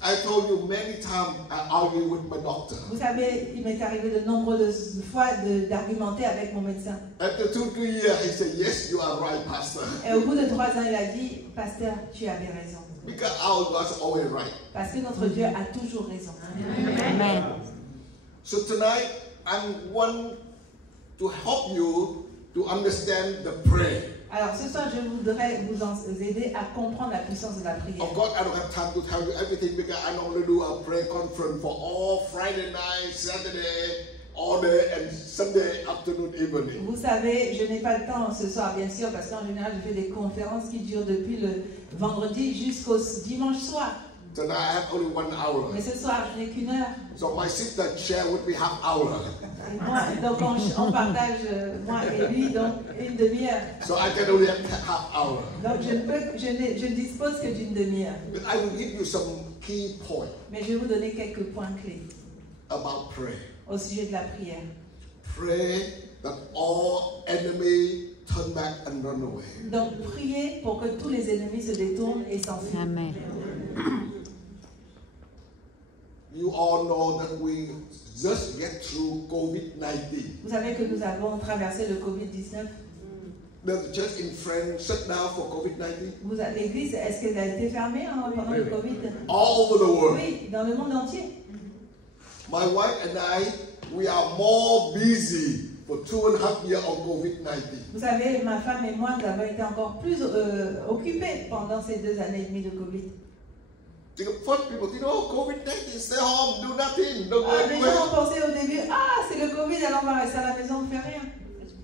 I told you many times I argue with my doctor. Vous savez, il m'est arrivé de nombreuses fois d'argumenter avec mon médecin. After 2-3 years, he said, "Yes, you are right, pastor." Et au bout de 3 ans, il a dit, pasteur, tu avais raison. Because our God's always right. Parce que notre Dieu a toujours raison. Amen. So tonight, I want to help you to understand the prayer. Alors ce soir, je voudrais vous aider à comprendre la puissance de la prière. Of course, I don't have time to tell you everything because I normally do a prayer conference for all Friday night, Saturday, all day, and Sunday afternoon, evening. Vous savez, je n'ai pas le temps ce soir, bien sûr, parce qu'en général, je fais des conférences qui durent depuis le vendredi jusqu'au dimanche soir. Tonight, I have only 1 hour. Mais ce soir, je n'ai qu'1 heure. So my sister share with me half hour. Et moi, donc on partage, moi et lui, donc une demi-heure. So I can only have half hour. Donc je ne dispose que d'une demi-heure. But I will give you some key points Mais je vais vous donner quelques points clés about prayer. au sujet de la prière. Pray that all enemy turn back and run away. Donc priez pour que tous les ennemis se détournent et s'enfuient. Amen. You all know that we just get through COVID-19. Vous savez que nous avons traversé le Covid-19. The church in France shut down for COVID-19. L'église, est-ce qu'elle a été fermée pendant le Covid? All over the world. Oui, dans le monde entier. My wife and I, we are more busy for 2.5 years on COVID-19. Vous savez, ma femme et moi, nous avons été encore plus occupés pendant ces 2 années et demie de Covid. First people think, oh, COVID-19, stay home, do nothing, don't go Les gens anywhere. ont pensé au début, c'est le Covid, alors on va rester à la maison, on ne fait rien.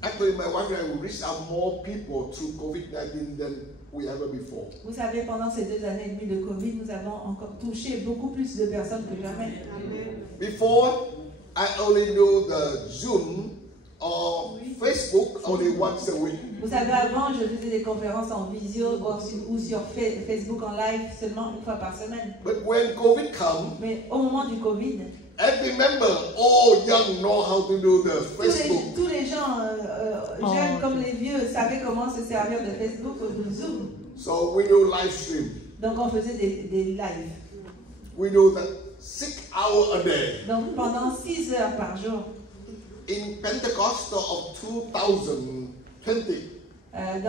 Actually, my wife and I reached out more people through COVID-19 than we ever before. Vous savez, pendant ces 2 années et demie de Covid, nous avons encore touché beaucoup plus de personnes que jamais. Before, I only do the Zoom or Facebook only once a week. Vous savez, avant, je faisais des conférences en visio ou sur Facebook en live seulement 1 fois par semaine. But when COVID comes, Mais au moment du Covid, every member, all young, know how to do the Facebook. tous les gens, jeunes comme les vieux, savaient comment se servir de Facebook ou de Zoom. So we do live stream. Donc on faisait des lives. We do that 6 hours a day. Donc pendant 6 heures par jour. In Pentecostal of 2020, En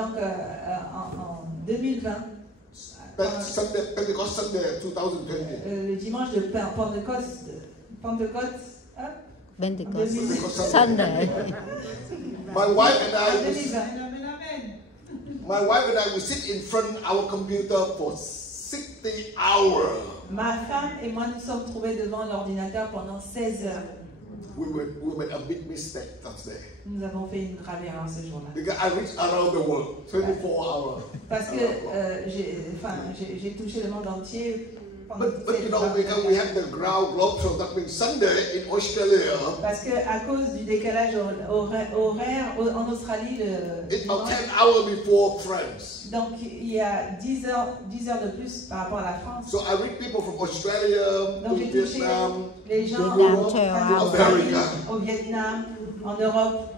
2020, Pentecost Sunday 2020. le dimanche de Pentecôte, Pentecost Sunday. My wife and en I, 2020. we sit in front of our computer for 60 hours. Ma femme et moi nous sommes trouvés devant l'ordinateur pendant 16 heures. We made a big mistake that day. Nous avons fait une grave erreur ce jour-là. Because I reached around the world, 24 hours. Parce que j'ai touché le monde entier. pendant But you know, because we have the ground globe, so that means Sunday in Australia, Parce que à cause du décalage horaire en Australie, it's about 10 hours before France. donc il y a 10 heures de plus par rapport à la France. So I read people from Australia, Donc to j'ai touché Vietnam, les gens Vietnam, en Australie, America. au Vietnam, en Europe,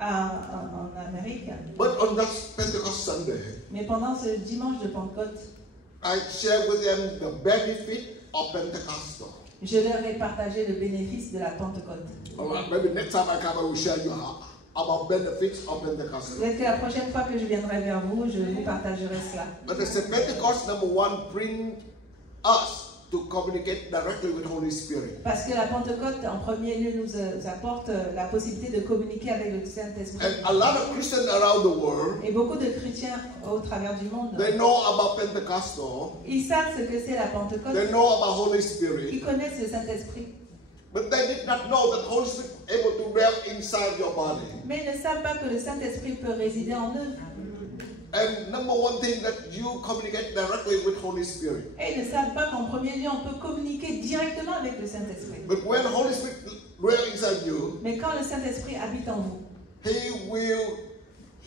en Amérique. But on that Pentecost Sunday, Mais pendant ce dimanche de Pentecôte, I share with them the benefit of Pentecostal. je leur ai partagé le bénéfice de la Pentecôte. All right, maybe next time I come, I will share you about benefits of Pentecostal. Peut-être que la prochaine fois que je viendrai vers vous, je vous partagerai cela. But I said Pentecost number 1 bring us to communicate directly with Holy Spirit. Parce que la Pentecôte, en premier lieu, nous apporte la possibilité de communiquer avec le Saint-Esprit. And a lot of Christians around the world, Et beaucoup de chrétiens au travers du monde, they know about Pentecostal, ils savent ce que c'est la Pentecôte, they know about Holy ils Spirit, connaissent le Saint-Esprit. but they did not know that Holy Spirit is able to dwell inside your body. Mais ils ne savent pas que le Saint-Esprit peut résider en eux. And number one thing that you communicate directly with Holy Spirit. Et ils ne savent pas qu'en premier lieu, on peut communiquer directement avec le Saint-Esprit. But when Holy Spirit dwells inside you, Mais quand le Saint-Esprit habite en vous, He will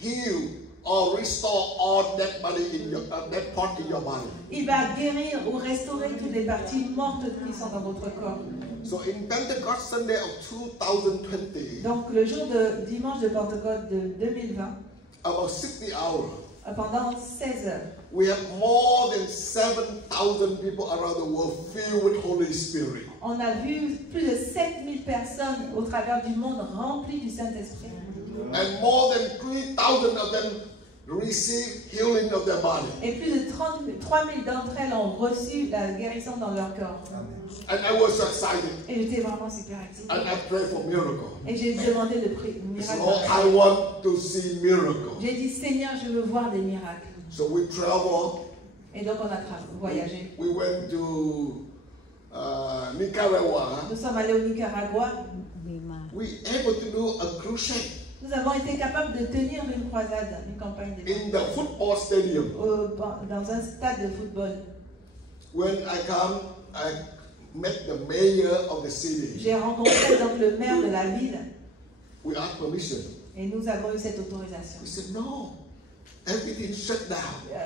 heal or restore all that body in your that part in your body. il va guérir ou restaurer toutes les parties mortes qui sont dans votre corps. So in Pentecost Sunday of 2020, Donc le jour de dimanche de Pentecôte de 2020, about 60 hours, pendant 16 heures, we have more than 7,000 people around the world filled with Holy Spirit. on a vu plus de 7000 personnes au travers du monde remplies du Saint-Esprit. And more than 3,000 of them receive healing of their body. Et plus de 3000 d'entre elles ont reçu la guérison dans leur corps. And I was excited. Et j'étais vraiment super excitée. And I prayed for miracle. Et j'ai demandé le miracle. So I want to see miracle. J'ai dit, Seigneur, je veux voir des miracles. So we traveled. Et donc on a voyagé. We went to Nicaragua. Nous sommes allés au Nicaragua. We able to do a crusade Nous avons été capables de tenir une croisade, une campagne de in the football stadium. dans un stade de football. When I come, I met the mayor of the city. J'ai rencontré donc le maire de la ville. We asked permission. Et nous avons eu cette autorisation. He said, no, everything shut down.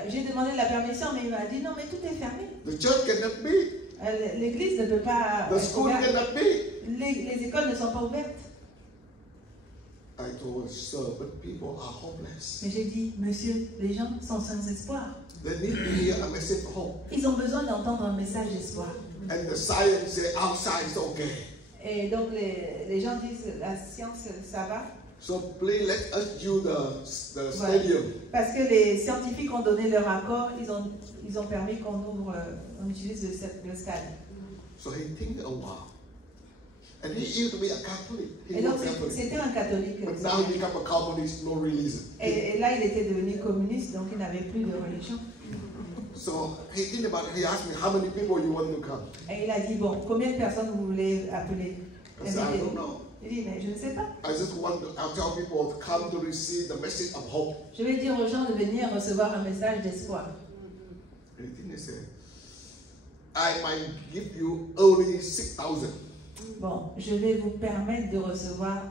J'ai demandé la permission, mais il m'a dit non, mais tout est fermé. The church cannot be. L'église ne peut pas. The school cannot be. Les écoles ne sont pas ouvertes. I told her, sir, but people are hopeless. Mais j'ai dit, monsieur, les gens sont sans espoir. They need to hear a message of hope. Ils ont besoin d'entendre un message d'espoir. And the science say outside is okay. Et donc les gens disent, la science, ça va. So please let us use the Voilà. stadium. Parce que les scientifiques ont donné leur accord, ils ont permis qu'on ouvre, on utilise le stade. So he think a while. And he used to be a Catholic. He Et donc was Catholic. c'était un catholique. But now he become a communist, no religion. Et là il était devenu communiste, donc il n'avait plus de religion. So he think about it. He asked me, how many people you want to come? Et il a dit, bon, combien de personnes vous voulez appeler? I said, I don't know. Il dit, mais je ne sais pas. I just want to tell people to come to receive the message of hope. Je vais dire aux gens de venir recevoir un message d'espoir. And he said, I might give you only 6,000. Bon, je vais vous permettre de recevoir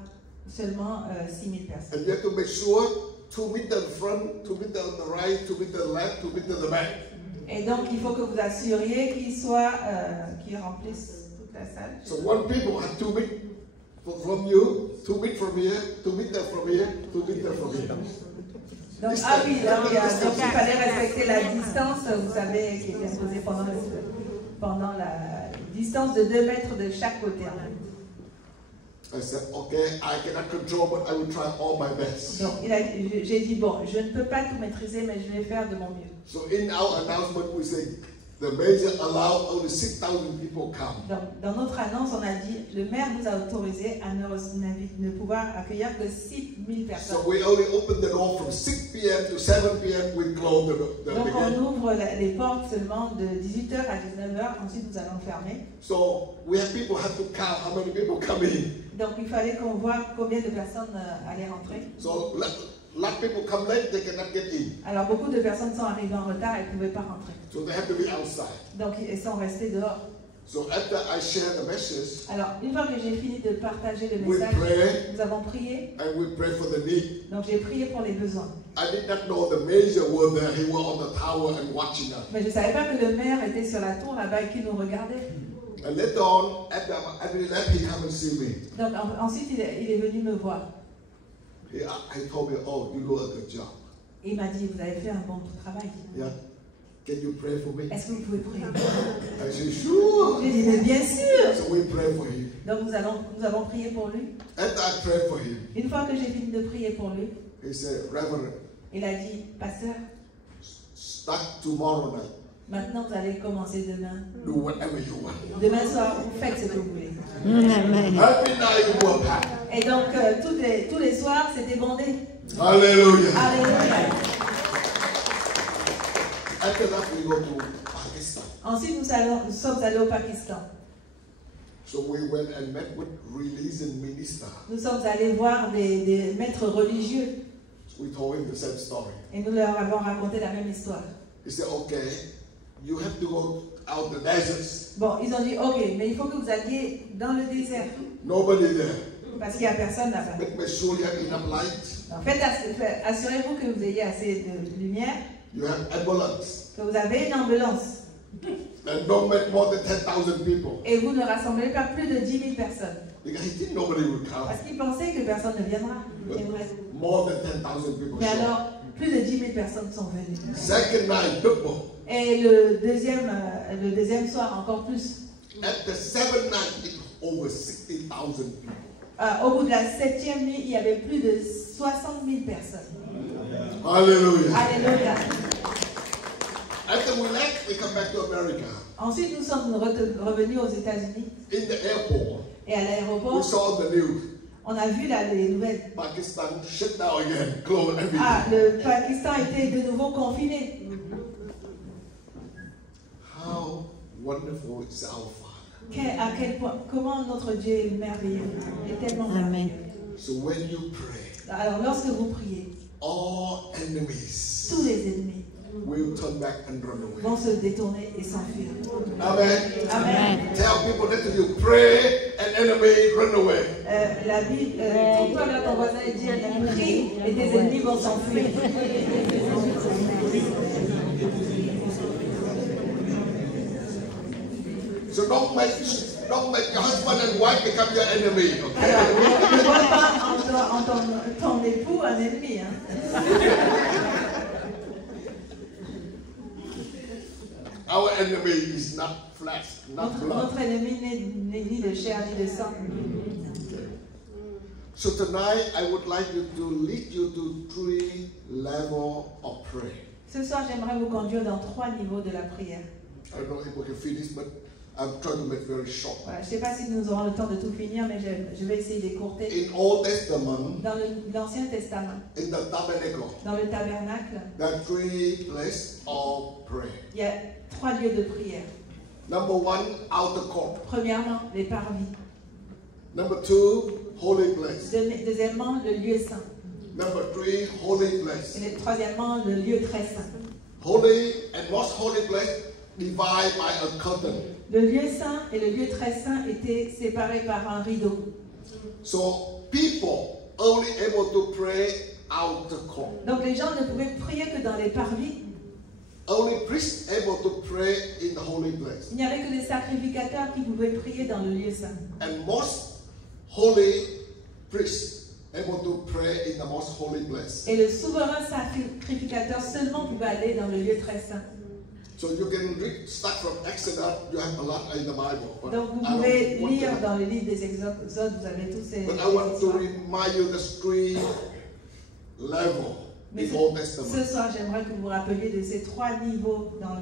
seulement 6000 personnes. And you have to make sure 2 meters in front, 2 meters on the right, 2 meters on the left, 2 meters on the back. Et donc, il faut que vous assuriez qu'ils remplissent toute la salle. So one people have 2 meters from you, 2 meters from here, 2 meters from here, 2 meters from here. Donc, ah oui, donc il fallait respecter la distance, vous savez, qui était imposée pendant la distance de 2 mètres de chaque côté. I said, okay, I cannot control, but I will try all my best. Donc, j'ai dit, bon, je ne peux pas tout maîtriser, mais je vais faire de mon mieux. So in our announcement, we say, the mayor allowed only 6,000 people come. Donc, dans notre annonce, on a dit, le maire nous a autorisé à ne pouvoir accueillir que 6000 personnes. So we only open the door from 6 p.m. to 7 p.m. We close the Donc on gate. ouvre les portes seulement de 18h à 19h, ensuite nous allons fermer. So we have people have to count how many people come in. Donc il fallait qu'on voit combien de personnes allaient rentrer. So lot of people come late, they cannot get in. Alors beaucoup de personnes sont arrivées en retard et ne pouvaient pas rentrer. So they have to be outside. Donc ils sont restés dehors. So after I share the message, Alors une fois que j'ai fini de partager le we message, pray nous avons prié. and we pray for the need. Donc j'ai prié pour les besoins. I did not know the mayor was there. He was on the tower and watching us. Mais je ne savais pas que le maire était sur la tour là-bas et qu'il nous regardait. And later on, after he left, he come and see me. Donc ensuite il est venu me voir. He told me, oh, you do a good job. Et il m'a dit, vous avez fait un bon travail. Yeah. Can you pray for me? Est-ce que vous pouvez prier? I said, sure. J'ai dit, mais bien sûr. So we pray for him. Donc nous avons prié pour lui. After I prayed for him, Une fois que j'ai fini de prier pour lui, he said, Reverend, il a dit, pasteur, start tomorrow night. Maintenant, vous allez commencer demain. Do whatever you want. Demain soir, vous faites ce que vous voulez. Amen. Every night you were packed. Et donc, tous les soirs, c'était bondé. Hallelujah. Alléluia. After that, we go to Pakistan. Ensuite, nous sommes allés au Pakistan. So we went and met with religious minister. Nous sommes allés voir des maîtres religieux. We told him the same story. Et nous leur avons raconté la même histoire. He said, okay, you have to go out the deserts. Bon, ils ont dit, ok, mais il faut que vous alliez dans le désert. Nobody there. Parce qu'il n'y a personne là-bas. But make sure you have enough light. En fait, assurez-vous que vous ayez assez de lumière, You have ambulance. que vous avez une ambulance. And don't make more than 10,000 people. Et vous ne rassemblez pas plus de 10 000 personnes. Because he didn't nobody would come. Parce qu'ils pensaient que personne ne viendra. C'est vrai. More than 10,000 people. Mais showed. alors, plus de 10 000 personnes sont venues. Second night, double. Et le deuxième soir, encore plus. At the seventh night, it was over 60,000 people. Au bout de la 7e nuit, il y avait plus de 60 000 personnes. Hallelujah. Alléluia. After we left, we come back to America. Ensuite, nous sommes revenus aux États-Unis. In the airport, Et à we l'aéroport, saw the news. on a vu là les nouvelles. Pakistan shut down again, closed everything. Ah, le Pakistan était de nouveau confiné. How wonderful is our Father. À quel point, comment notre Dieu est merveilleux, est tellement merveilleux. So when you pray, Alors lorsque vous priez, all enemies tous les ennemis will turn back and run away. vont se détourner et s'enfuir. Amen. Amen. Tell people that if you pray, an enemy run away. La Bible, tourne-toi vers ton voisin et dis, prie et tes ennemis vont s'enfuir. So don't make your husband and wife become your enemy. Okay? Alors, ne vois pas en ton époux un ennemi. Hein. Our enemy is not flesh, not blood. Notre ennemi n'est ni de chair ni de sang. So tonight I would like you to lead you to 3 levels of prayer. Ce soir, j'aimerais vous conduire dans 3 niveaux de la prière. I don't know if we can finish, but I'm trying to make it very short. Voilà, je ne sais pas si nous aurons le temps de tout finir, mais je vais essayer d'écourter. In Old Testament, Dans l'Ancien Testament, in the tabernacle, dans le tabernacle, there are 3 places of prayer. il y a 3 lieux de prière. Number 1, outer court. Premièrement, les parvis. Number 2, holy place. Deuxièmement, le lieu saint. Number 3, holy place. Et troisièmement, le lieu très saint. Holy and most holy place divided by a curtain. Le lieu saint et le lieu très saint étaient séparés par un rideau. So people only able to pray outer court. Donc les gens ne pouvaient prier que dans les parvis. Only priests able to pray in the holy place. Il n'y avait que les sacrificateurs qui pouvaient prier dans le lieu saint. And most holy priests able to pray in the most holy place. Et le souverain sacrificateur seulement pouvait aller dans le lieu très saint. So you can read, start from Exodus, you have a lot in the Bible. But Donc vous I don't pouvez want lire to- dans le livre des Exodes, vous avez tous ces... But I want to remind you the 3 levels Mais in Old Testament. ce soir, j'aimerais que vous vous rappeliez de ces 3 niveaux dans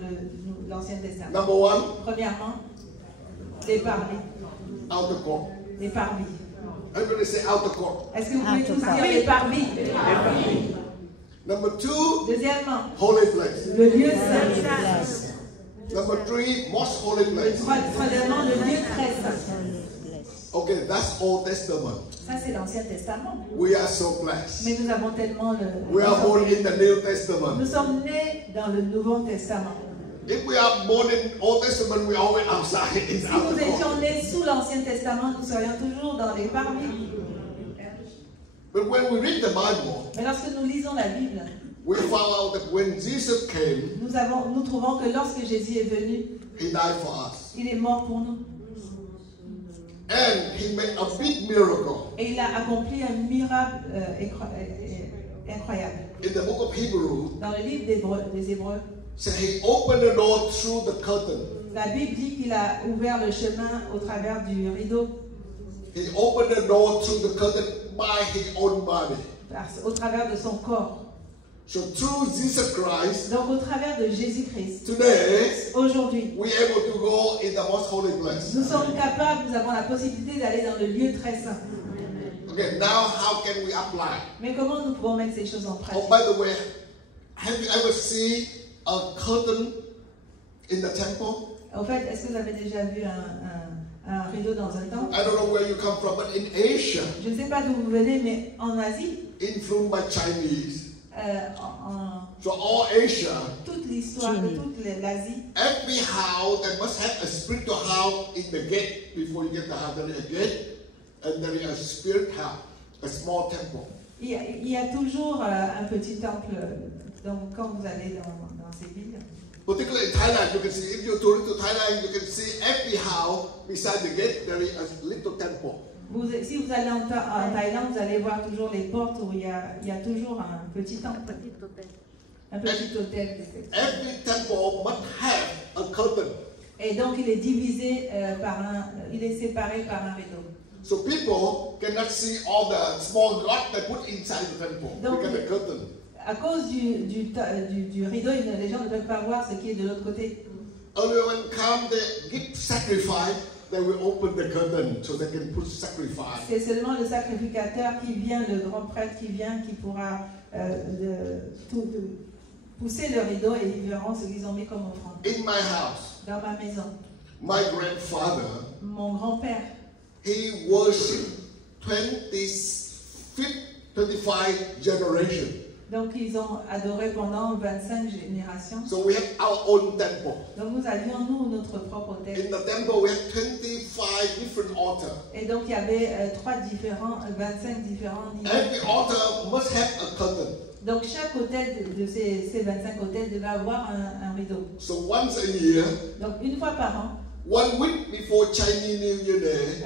l'Ancien Testament. Number 1, Premièrement, les parvis. outer court. Les parvis. Everybody say outer court. Est-ce que vous pouvez Outer tous court. dire les parvis? Number 2, Deuxièmement, holy place. le lieu saint. Number 3, most holy place. Troisièmement, le lieu très saint. Okay, that's Old Testament. Ça, c'est l'Ancien Testament. We are so blessed. Mais nous avons tellement We are born in the New Nous Testament. sommes nés dans le Nouveau Testament. If we are born in Old Testament, we are always outside in Si nous outer court. étions nés sous l'Ancien Testament, nous serions toujours dans les parvis. But when we read the Bible, Mais lorsque nous lisons la Bible, we found out that when Jesus came, nous trouvons que lorsque Jésus est venu, He died for us. il est mort pour nous. And He made a big miracle. Et il a accompli un miracle incroyable. In the book of Hebrews, Dans le livre des Hébreux, said He opened the door through the curtain. la Bible dit qu'il a ouvert le chemin au travers du rideau, He opened the door through the curtain by His own body. au travers de son corps. So through Jesus Christ, Donc au travers de Jésus-Christ, today, aujourd'hui, we are able to go in the most holy place. nous sommes capables, nous avons la possibilité d'aller dans le lieu très saint. Okay, now how can we apply? Mais comment nous pouvons mettre ces choses en Oh, pratique? by the way, have you ever seen a curtain in the temple? En fait, est-ce que vous avez déjà vu un rideau dans un temple? I don't know where you come from, but in Asia, Je ne sais pas d'où vous venez, mais en Asie, influenced by Chinese, en so all Asia, toute l'histoire de toute l'Asie, every house that must have a spiritual house in the gate before you get the house. There is a gate, and there is a spirit house, a small temple. il y a toujours un petit temple. Donc, quand vous allez dans ces villes, Particularly in Thailand, you can see, if you tour into Thailand, you can see every house beside the gate, there is a little temple. si vous allez en Thaïlande, vous allez voir toujours les portes où il y a toujours un petit temple, un petit hôtel. Every temple must have a curtain. Et donc, il est divisé il est séparé par un rideau. So people cannot see all the small gods they put inside the temple because the curtain. À cause du rideau, les gens ne peuvent pas voir ce qui est de l'autre côté. Earlier when come they give sacrifice, they will open the curtain so they can put sacrifice. C'est seulement le sacrificateur qui vient, le grand prêtre qui vient, qui pourra pousser le rideau et ils verront ce qu'ils ont mis comme offrande. In my house, Dans ma maison, my grandfather, mon grand-père, he worshipped 25 generations. donc ils ont adoré pendant 25 générations. So we have our own temple. Donc nous avions, nous, notre propre In hôtel. the temple we have 25 different altars. Et donc il y avait 25 différents niveaux. Every altar must have a curtain. Donc chaque hôtel de ces 25 hôtels devait avoir un rideau. So once a year, Donc une fois par an, 1 week before Chinese New Year Day,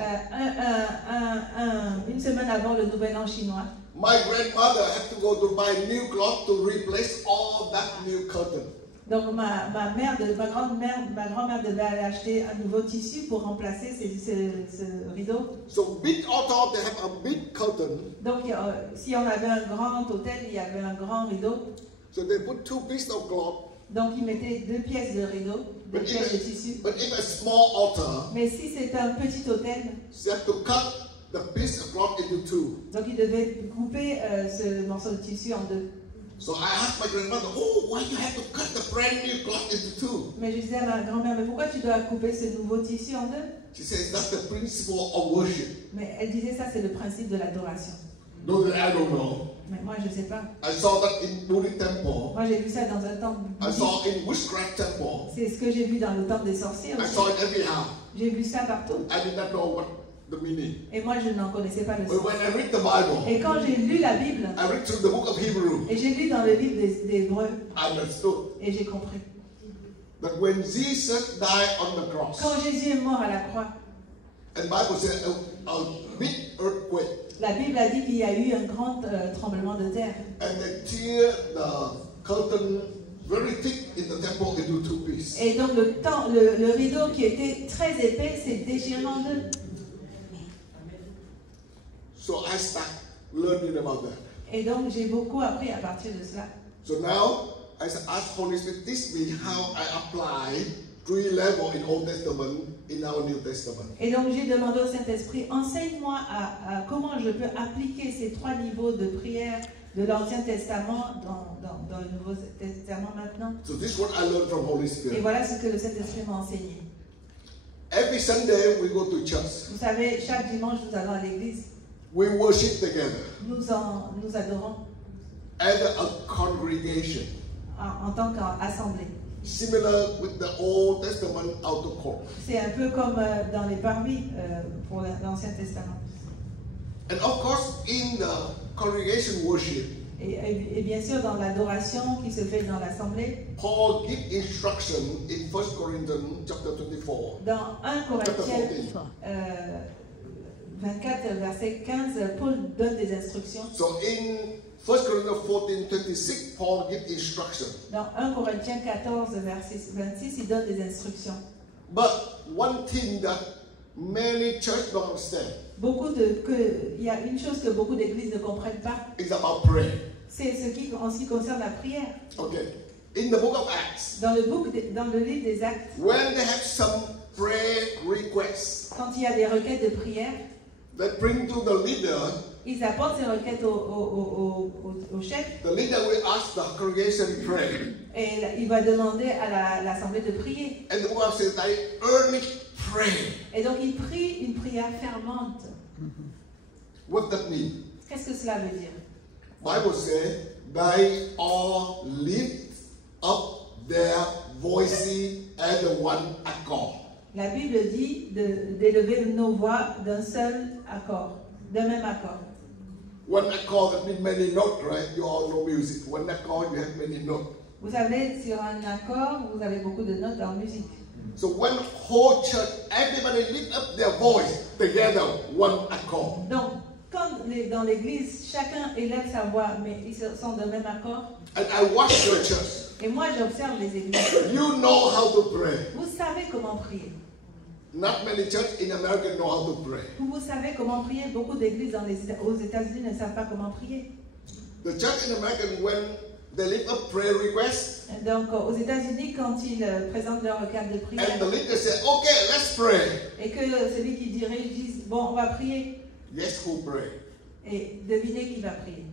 une semaine avant le Nouvel An chinois, my grandmother had to go to buy new cloth to replace all that new curtain. donc ma grand-mère devait aller acheter un nouveau tissu pour remplacer ce rideau. So big altar, they have a big curtain. Donc si on avait un grand hôtel, il y avait un grand rideau. So they put 2 pieces of cloth. Donc ils mettaient 2 pièces de rideau, 2 pièces de tissu. But if a small altar, Mais si c'était un petit hôtel, you have to cut the piece of cloth into 2. donc ils devaient couper ce morceau de tissu en 2. So I asked my grandmother, oh, why you have to cut the brand new cloth into 2? Mais je disais à ma grand-mère, mais pourquoi tu dois couper ce nouveau tissu en 2? She says that's the principle of worship. Mais elle disait ça, c'est le principe de l'adoration. No, I don't know. Mais moi, je ne sais pas. I saw that in Buddhist temple. Moi, j'ai vu ça dans un temple I bouddhiste. saw in witchcraft temple. C'est ce que j'ai vu dans le temple des sorciers I aussi. saw it every house. J'ai vu ça partout. I did not know what the meaning. Et moi, je n'en connaissais pas le But sens. when I read the Bible, Et quand j'ai lu la Bible, I read through the book of Hebrew, et j'ai lu dans le livre des Hébreux, I understood et j'ai compris. that when Jesus died on the cross, Quand Jésus est mort à la croix, and Bible said a big earthquake, la Bible a dit qu'il y a eu un grand tremblement de terre. and they tear the curtain very thick in the temple into 2 pieces. Et donc le rideau qui était très épais s'est déchiré en 2. So I start learning about that. Et donc j'ai beaucoup appris à partir de cela. So now I ask Holy Spirit, teach me how I apply 3 levels in Old Testament in our New Testament. Et donc j'ai demandé au Saint-Esprit, enseigne-moi à comment je peux appliquer ces 3 niveaux de prière de l'Ancien Testament dans le Nouveau Testament maintenant. So this is what I learned from Holy Et Spirit. voilà ce que le Saint-Esprit m'a enseigné. Every Sunday we go to church. Vous savez, chaque dimanche nous allons à l'église. We worship together Nous adorons as a congregation, en tant qu'assemblée. similar with the Old Testament outer court. C'est un peu comme dans les parvis pour l'Ancien Testament. And of course, in the congregation worship, Et bien sûr, dans l'adoration qui se fait dans l'assemblée, Paul gives instruction in 1 Corinthians chapter 24. dans 1 Corinthiens 24, verset 15, Paul donne des instructions. So in 1 Corinthians 14:26, Paul gives instruction. Dans 1 Corinthiens 14, verset 26, il donne des instructions. But one thing that many churches don't understand Il y a une chose que beaucoup d'églises ne comprennent pas, is about prayer. C'est en ce qui concerne la prière. Okay. In the book of Acts, Dans le livre des Actes, when they have some prayer requests, quand il y a des requêtes de prière, they bring to the leader. ils apportent ces requêtes au chef. The leader will ask the congregation to pray. Et il va demander à l'assemblée de prier. And the book of says they earnestly pray. Et donc il prie une prière fervente. What that mean? Qu'est-ce que cela veut dire? Bible says they all lift up their voices as one accord. La Bible dit d'élever nos voix d'un seul accord, d'un même accord. One accord that means many notes, right? You all know music. One accord, you have many notes. Vous savez, sur un accord, vous avez beaucoup de notes en musique. So when whole church, everybody lift up their voice together, one accord. Donc, quand dans l'église, chacun élève sa voix, mais ils sont de même accord. And I watch your church. Et moi, j'observe les églises. You know how to pray. Vous savez comment prier. Not many churches in America know how to pray. Vous savez comment prier. Beaucoup d'églises aux États-Unis ne savent pas comment prier. The church in America, when they lift up prayer requests, Donc, aux États-Unis, quand ils présentent leur requête de prière, and the leader says, "Okay, let's pray." et que celui qui dirige dise, bon, on va prier. Guess who pray? Et devinez qui va prier.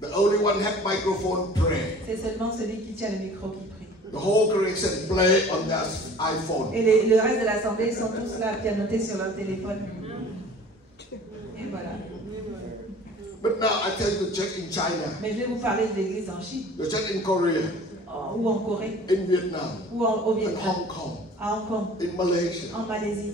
The only one have microphone pray. C'est seulement celui qui tient le micro qui prie. The whole congregation play on their iPhone. Et le reste de l'assemblée sont tous là à pianoter sur leur téléphone. Et voilà. But now I tell you the church in China, Mais je vais vous parler de l'église en Chine, the church in Korea, ou en Corée, in Vietnam, ou au in Vietnam, Hong Kong, à Hong Kong, in Malaysia. en Malaisie.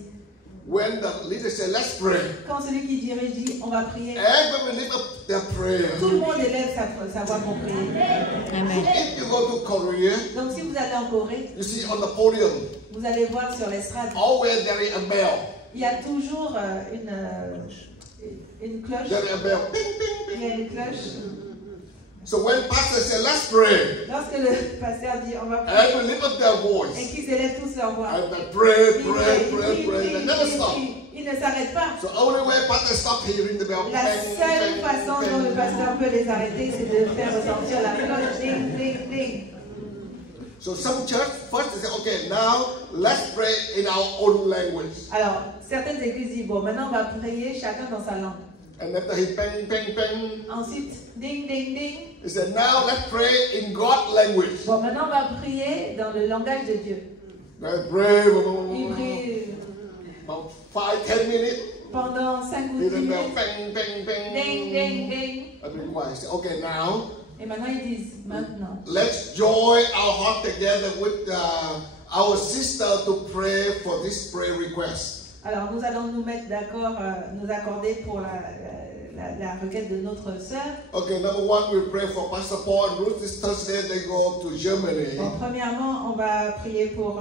When the leader said, "Let's pray," Quand celui qui dirige dit, on va prier, everybody lift up their prayer. tout le monde élève sa voix pour prier. Amen. If you go to Korea, Donc si vous allez en Corée, you see on the podium, vous allez voir sur l'estrade, always there is a bell. il y a toujours une cloche. There is a bell. Ding, ding, Il ding. y a une cloche. So when pastor said, "Let's pray," Lorsque le pasteur dit, on va prier, everybody lift up their et voice. qu'ils élèvent tous leur voix, And they pray, ils pray, prient, pray, ils pray. prient, They never ils stop. prient. Ils ne s'arrêtent pas. So only way pastor stop hearing the bell. La Bang, seule bang, façon bang. dont le pasteur peut les arrêter, c'est de faire ressentir la cloche. Ding, ding, ding. So some church first they say, "Okay, now let's pray in our own language." Alors, certaines églises disent, bon, maintenant on va prier chacun dans sa langue. And after he bang, bang, bang, Ensuite, ding, ding, ding. he said, "Now let's pray in God language." Bon, maintenant on va prier dans le langage de Dieu. Let's pray Il prie about 5-10 minutes. pendant 5 ou Hear 10 the bell, minutes. bang, bang, bang. Ding, ding, ding. And then why? He said, "Okay, now Et maintenant ils disent, maintenant, let's join our heart together with our sister to pray for this prayer request." alors nous allons nous mettre d'accord, nous accorder pour la requête de notre sœur. Okay, number one, we pray for Pastor Paul and Ruth. This Thursday they go to Germany. Bon, premièrement, on va prier pour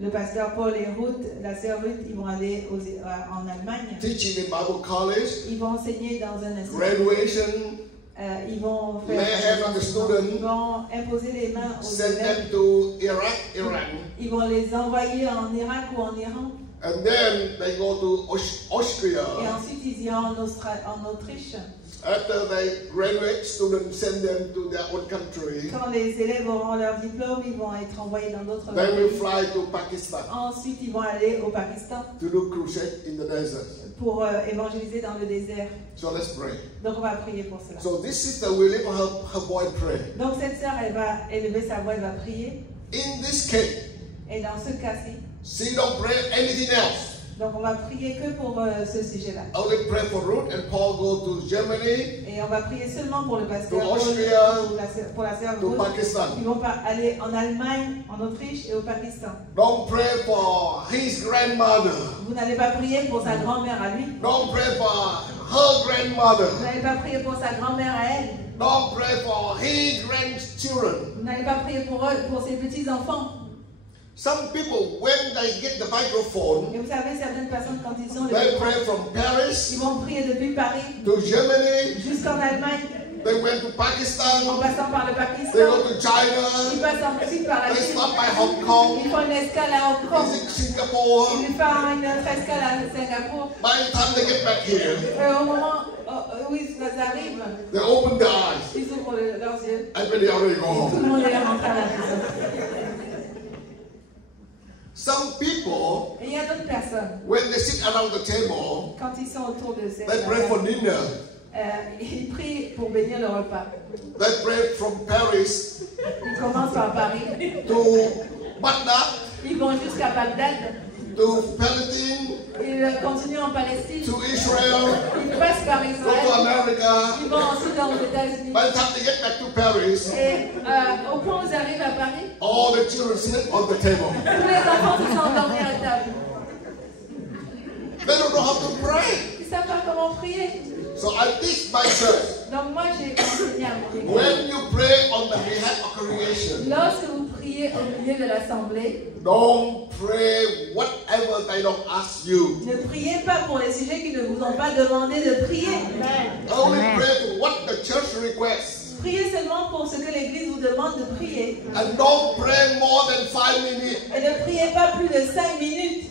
le pasteur Paul et Ruth, la sœur Ruth, ils vont aller en Allemagne. Teaching in Bible college, Ils vont enseigner dans un institut. graduation, Ils vont lay hands on the ils student, vont imposer les mains aux send élèves. them to Iraq, Iran, Ils vont les envoyer en Irak ou en Iran. and then they go to Et Austria. ensuite, ils iront en Autriche. After they graduate, students send them to their own country. Quand les élèves auront leur diplôme, ils vont être envoyés dans d'autres Then we pays. fly to Pakistan Ensuite, ils vont aller au Pakistan to do crusade in the desert. pour évangéliser dans le désert. So let's pray. Donc, on va prier pour cela. So this sister will let her boy pray. Donc, cette sœur, elle va élever sa voix, elle va prier. In this case, Et dans ce cas-ci, she don't pray anything else. donc on va prier que pour ce sujet-là. Only pray for Ruth and Paul go to Germany, Et on va prier seulement pour le pasteur To Paul, Austria, pour la sœur to Ruth. Pakistan. Ils vont aller en Allemagne, en Autriche et au Pakistan. Don't pray for his grandmother. Vous n'allez pas prier pour sa grand-mère à lui. Don't pray for her grandmother. Vous n'allez pas prier pour sa grand-mère à elle. Don't pray for his grandchildren. Vous n'allez pas prier pour eux, pour ses petits-enfants. Some people, when they get the microphone, Et vous savez, certaines personnes, quand ils ont le they micro, pray from Paris ils vont prier depuis Paris to Germany. jusqu'en Allemagne, They went to en Pakistan. passant par le They Pakistan. go to Ils China. passent ensuite par la They Chine. stop by Hong Kong. Ils font une escale à Hong Kong. Visit Singapore. Ils font une autre escale à Singapour. By the time they get back here, Au moment, où ils arrivent, they open their eyes, ils ouvrent leurs yeux. and when they already go Tout le home. monde est rentré à la maison. Some people, Et il y a d'autres personnes, when they sit around the table, quand ils sont autour de cette they pray for dinner. ils prient pour bénir le repas. They pray from Paris Ils commencent par Paris, to Baghdad, ils vont jusqu'à Bagdad, to Palestine, ils continuent en Palestine, to Israel, ils passent par go to Israël, America. ils vont ensuite aux États-Unis. By the time they get back to Paris, Et au point où ils arrivent à Paris, all the children sit on the table. tous les enfants se sont endormis à la table. They don't know how to pray. Ils ne savent pas comment prier. So I teach my church, Donc moi j'ai enseigné à mon église. when you pray on the behalf of creation, Lorsque vous priez au milieu de l'assemblée, don't pray whatever they don't ask you. ne priez pas pour les sujets qui ne vous ont pas demandé de prier. Only Amen. pray for what the church requests. Priez seulement pour ce que l'Église vous demande de prier. And don't pray more than 5 minutes. Et ne priez pas plus de 5 minutes.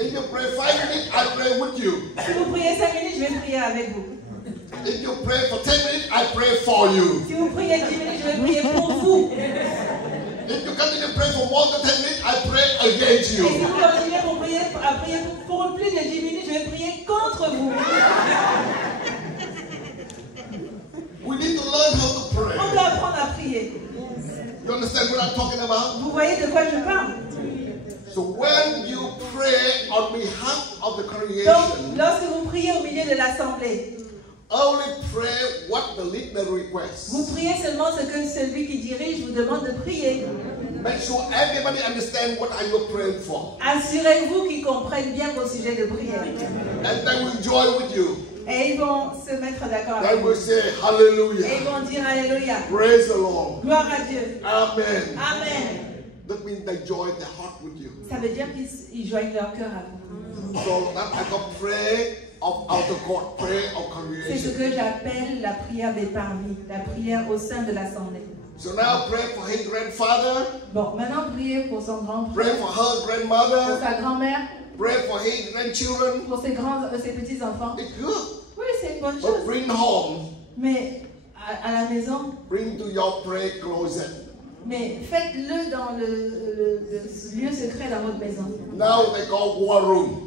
If you pray 5 minutes, I pray with you. Si vous priez 5 minutes, je vais prier avec vous. If you pray for 10 minutes, I pray for you. Si vous priez 10 minutes, je vais prier pour vous. If you continue to pray for more than 10 minutes, I pray against Et si you. vous continuez à prier pour plus de 10 minutes, je vais prier contre vous. We need to learn how to On pray. doit apprendre à prier. You understand what I'm talking about? Vous voyez de quoi je parle? So when you pray on behalf of the Donc, creation, lorsque vous priez au milieu de l'assemblée, only pray what the leader requests. vous priez seulement ce que celui qui dirige vous demande de prier. Make sure everybody understand what are you praying for. Assurez-vous qu'ils comprennent bien vos sujets de prière. And they will join with you. Et ils vont se mettre d'accord They avec vous. will say Et ils hallelujah. vont dire Alléluia. Praise the Lord. Gloire à Dieu. Amen. Amen. That means they join their heart with you. Ça veut dire qu'ils joignent leur cœur à vous. So that I can pray of outer court, pray of C'est ce congregation. que j'appelle la prière des parvis, la prière au sein de l'assemblée. So now pray for his grandfather, Bon, maintenant priez pour son grand pray frère, for her pour grandmother, sa grand-mère, pray for his grandchildren. pour ses petits-enfants. It's good. Oui, c'est une bonne But chose. bring home, Mais à la maison, bring to your prayer closet. mais faites-le dans le lieu secret dans votre maison. Now they call war room.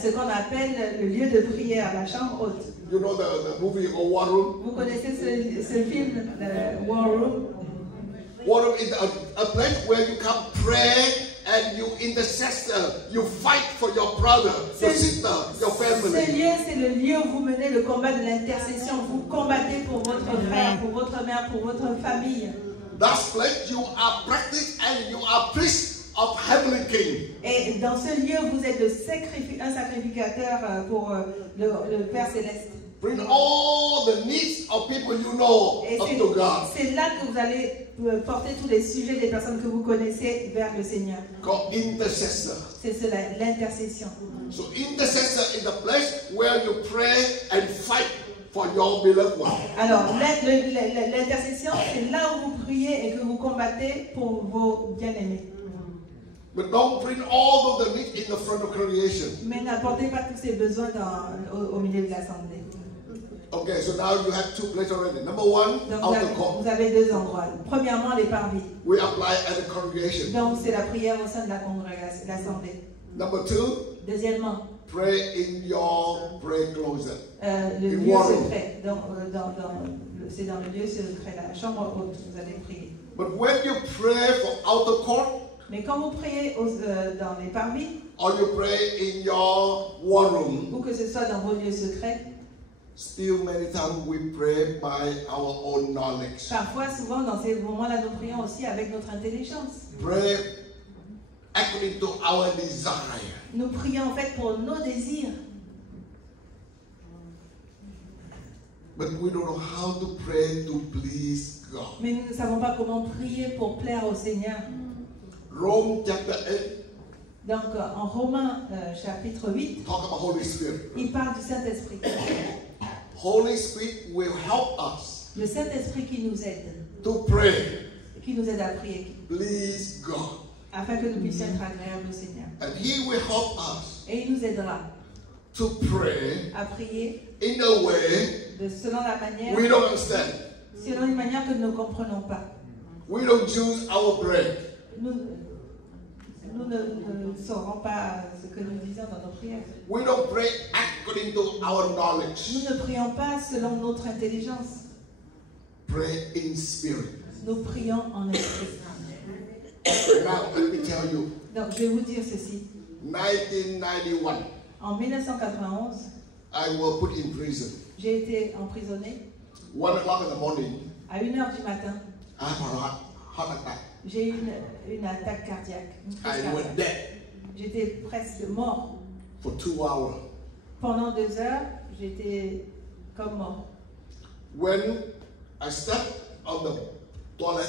Ce qu'on appelle le lieu de prière, la chambre haute. You know the movie called War Room? Vous connaissez ce film, War Room? War room is a place where you can pray and you intercessor, you fight for your brother, your sister, your Ce family. lieu, c'est le lieu où vous menez le combat de l'intercession. Vous combattez pour votre frère, pour votre mère, pour votre famille. That place you are practice and you are priest of heavenly king. Et dans ce lieu, vous êtes un sacrificateur pour le Père Céleste. Bring all the needs of people you know Et up to God. c'est là que vous allez porter tous les sujets des personnes que vous connaissez vers le Seigneur. Called intercessor. C'est cela, l'intercession. So intercessor is the place where you pray and fight for your beloved one. Alors, l'intercession, c'est là où vous priez et que vous combattez pour vos bien-aimés. But don't bring all of the needs in the front of creation. Mais n'apportez pas tous ces besoins au milieu de l'assemblée. Okay, so now you have two places already. Number one, Donc, outer court. vous avez deux endroits. Premièrement, les parvis. We apply as a congregation. Donc, c'est la prière au sein de la congrégation, l'assemblée. Number two, Deuxièmement, pray in your prayer closet. le In lieu war room. secret. C'est dans le lieu secret, la chambre haute, vous allez prier. But when you pray for outer court, Mais quand vous priez dans les parvis, or you pray in your war room, ou que ce soit dans vos lieux secrets, still many times we pray by our own knowledge. parfois, souvent, dans ces moments-là, nous prions aussi avec notre intelligence. Pray according to our desire. Nous prions en fait pour nos désirs. But we don't know how to pray to please God. Mais nous ne savons pas comment prier pour plaire au Seigneur. Rome chapter 8, Donc, en Romains chapitre 8, talk about Holy Spirit. il parle du Saint-Esprit. Holy Spirit will help us Le Saint-Esprit qui nous aide à prier, please God. afin que nous puissions être agréables au Seigneur. And He will help us Et il nous aidera to pray à prier in a way selon la manière, we don't understand. selon une manière que nous ne comprenons pas. We don't use our brain. Nous ne saurons pas ce que nous disons dans nos prières. We don't pray according to our knowledge. Nous ne prions pas selon notre intelligence. Pray in spirit. Nous prions en esprit. Now, let me tell you. Donc, je vais vous dire ceci. 1991, En 1991, I was put in prison. j'ai été emprisonné. 1 o'clock in the morning, À 1h du matin, I have a heart attack. j'ai eu une attaque cardiaque. Une crise I went cardiaque. dead J'étais presque mort. for 2 hours. Pendant 2 heures, j'étais comme mort. When I stepped on the toilet,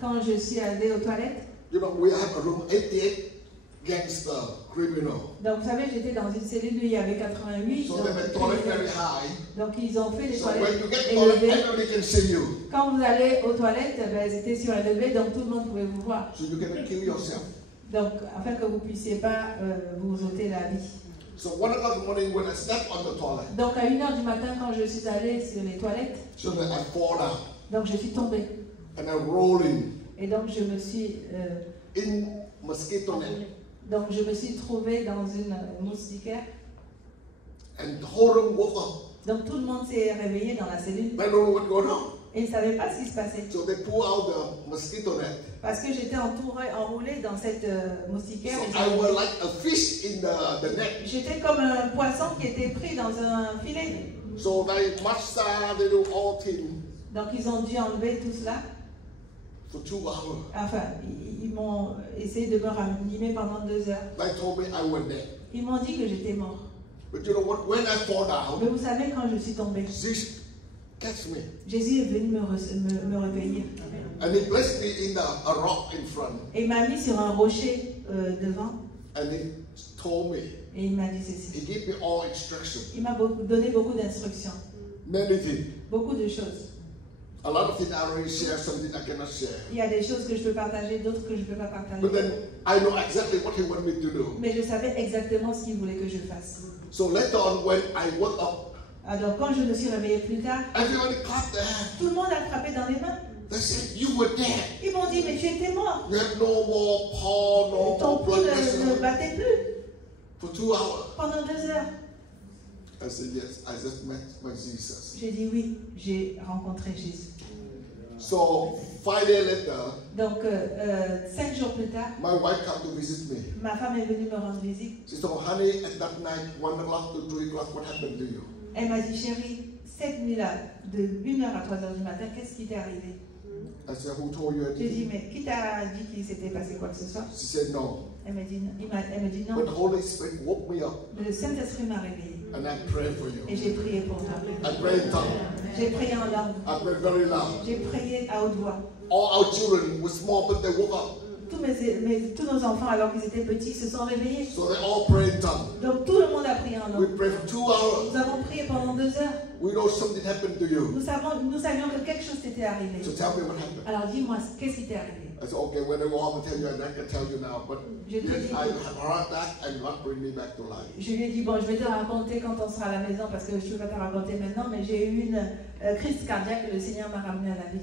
Quand je suis allée aux toilettes, you know, we have a room 88 gangster criminal. donc vous savez, j'étais dans une cellule où il y avait 88. So they made toilet very high. Donc ils ont fait les So when you toilettes get toilet, élevées. everybody can see you. Quand vous allez aux toilettes, ben, elles étaient surélévées, donc tout le monde pouvait vous voir. So you can kill yourself. Donc, afin que vous ne puissiez pas vous ôter la vie. So 1 o'clock in the morning when I stepped on the toilet, Donc, à 1h du matin, quand je suis allée sur les toilettes, so that I fall down donc je suis tombée. and I roll in Et donc, je me suis mosquito net. donc je me suis trouvée dans une moustiquaire. And the whole room woke up. Donc, tout le monde s'est réveillé dans la cellule. They don't know what's going on. Et ils ne savaient pas ce qui se passait. So they pull out the mosquito net. Parce que j'étais enroulée dans cette moustiquaire. So I was like a fish in the net. J'étais comme un poisson qui était pris dans un filet. So they massage, they do all things Donc, ils ont dû enlever tout cela. for 2 hours. Enfin, ils m'ont essayé de me ranimer pendant 2 heures. They told me I was dead. Ils m'ont dit que j'étais mort. But you know what? When I fall Mais down, vous savez, quand je suis tombée, Jesus catch me. Jésus est venu me recueillir. And he placed me in a rock in front. Et il m'a mis sur un rocher devant. And he told me, Et il m'a dit ceci. he gave me all instructions. Il m'a donné beaucoup d'instructions. Many things. Beaucoup de choses. A lot of things I already share, something I cannot share. Il y a des choses que je peux partager, d'autres que je ne peux pas But partager. then I know exactly what he wanted me to do. Mais je savais exactement ce qu'il voulait que je fasse. So later on, when I woke up, Alors quand je me suis réveillée plus tard, everybody clapped their hands. tout le monde a frappé dans les mains. They said, you were dead. Ils m'ont dit, mais tu étais mort. You had no more paw, no Ton more pouls blood ne pressure battait plus for 2 hours. pendant 2 heures. I said, yes, I just met my Jesus. J'ai dit oui, j'ai rencontré Jésus. So 5 days later, Donc 5 jours plus tard, my wife came to visit me. ma femme est venue me rendre visite. She said, honey, at that night, 1 o'clock to 3 o'clock, what happened to you? Elle m'a dit, chérie, cette nuit-là, de 1h à 3h du matin, qu'est-ce qui t'est arrivé? I said, who told you J'ai dit, anything? mais qui t'a dit qu'il s'était passé quoi que ce soit? She said, no. Elle me dit non. But the Holy Spirit woke me up Le Saint-Esprit m'a réveillée and I prayed for et you. j'ai prié pour toi. I prayed in tongues. J'ai prié en langue. I prayed very loud. J'ai prié à haute voix. All our children were small, but they woke up. Tous nos enfants, alors qu'ils étaient petits, se sont réveillés. So they all prayed in tongues. Donc tout le monde a prié en We langue. prayed for 2 hours. Nous avons prié pendant 2 heures. We know something happened to you. Nous savions que quelque chose t'était arrivé. So tell me what happened. Alors dis-moi, qu'est-ce qui t'est arrivé? I said, okay, when I go home and tell you, I can tell you now. But Je te dis- I have heard that and God bring me back to life. Je lui ai dit, bon, je vais te raconter quand on sera à la maison parce que je ne peux pas te raconter maintenant, mais j'ai eu une crise cardiaque et le Seigneur m'a ramené à la vie.